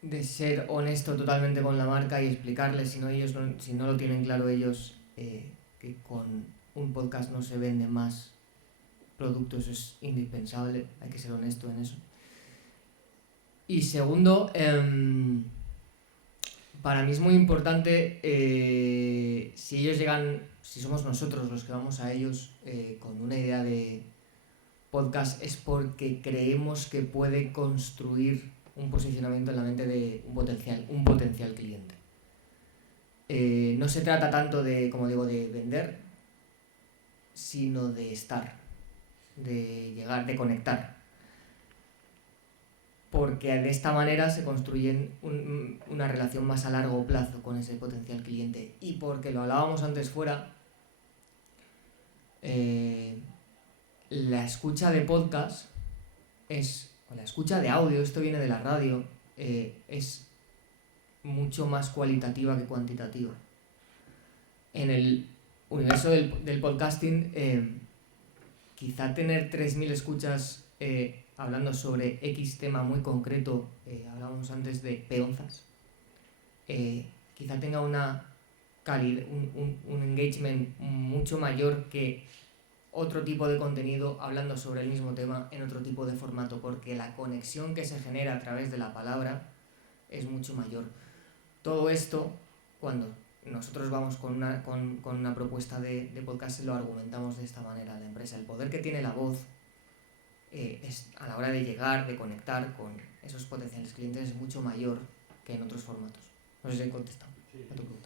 de ser honesto totalmente con la marca y explicarles, si no lo tienen claro ellos, que con un podcast no se venden más productos, eso es indispensable, hay que ser honesto en eso. Y segundo, para mí es muy importante, si somos nosotros los que vamos a ellos con una idea de podcast, es porque creemos que puede construir un posicionamiento en la mente de un potencial cliente. No se trata tanto de, como digo, de vender, sino de estar, de llegar, de conectar. Porque de esta manera se construye una relación más a largo plazo con ese potencial cliente. Y porque lo hablábamos antes fuera, la escucha de podcast o la escucha de audio, esto viene de la radio, es mucho más cualitativa que cuantitativa. En el universo del podcasting, quizá tener 3.000 escuchas hablando sobre X tema muy concreto, hablábamos antes de peonzas, quizá tenga una calidad, un engagement mucho mayor que otro tipo de contenido hablando sobre el mismo tema en otro tipo de formato, porque la conexión que se genera a través de la palabra es mucho mayor. Todo esto, cuando nosotros vamos con una propuesta de podcast, lo argumentamos de esta manera a la empresa. El poder que tiene la voz es a la hora de llegar, de conectar con esos potenciales clientes, es mucho mayor que en otros formatos. No sé si he contestado a tu pregunta.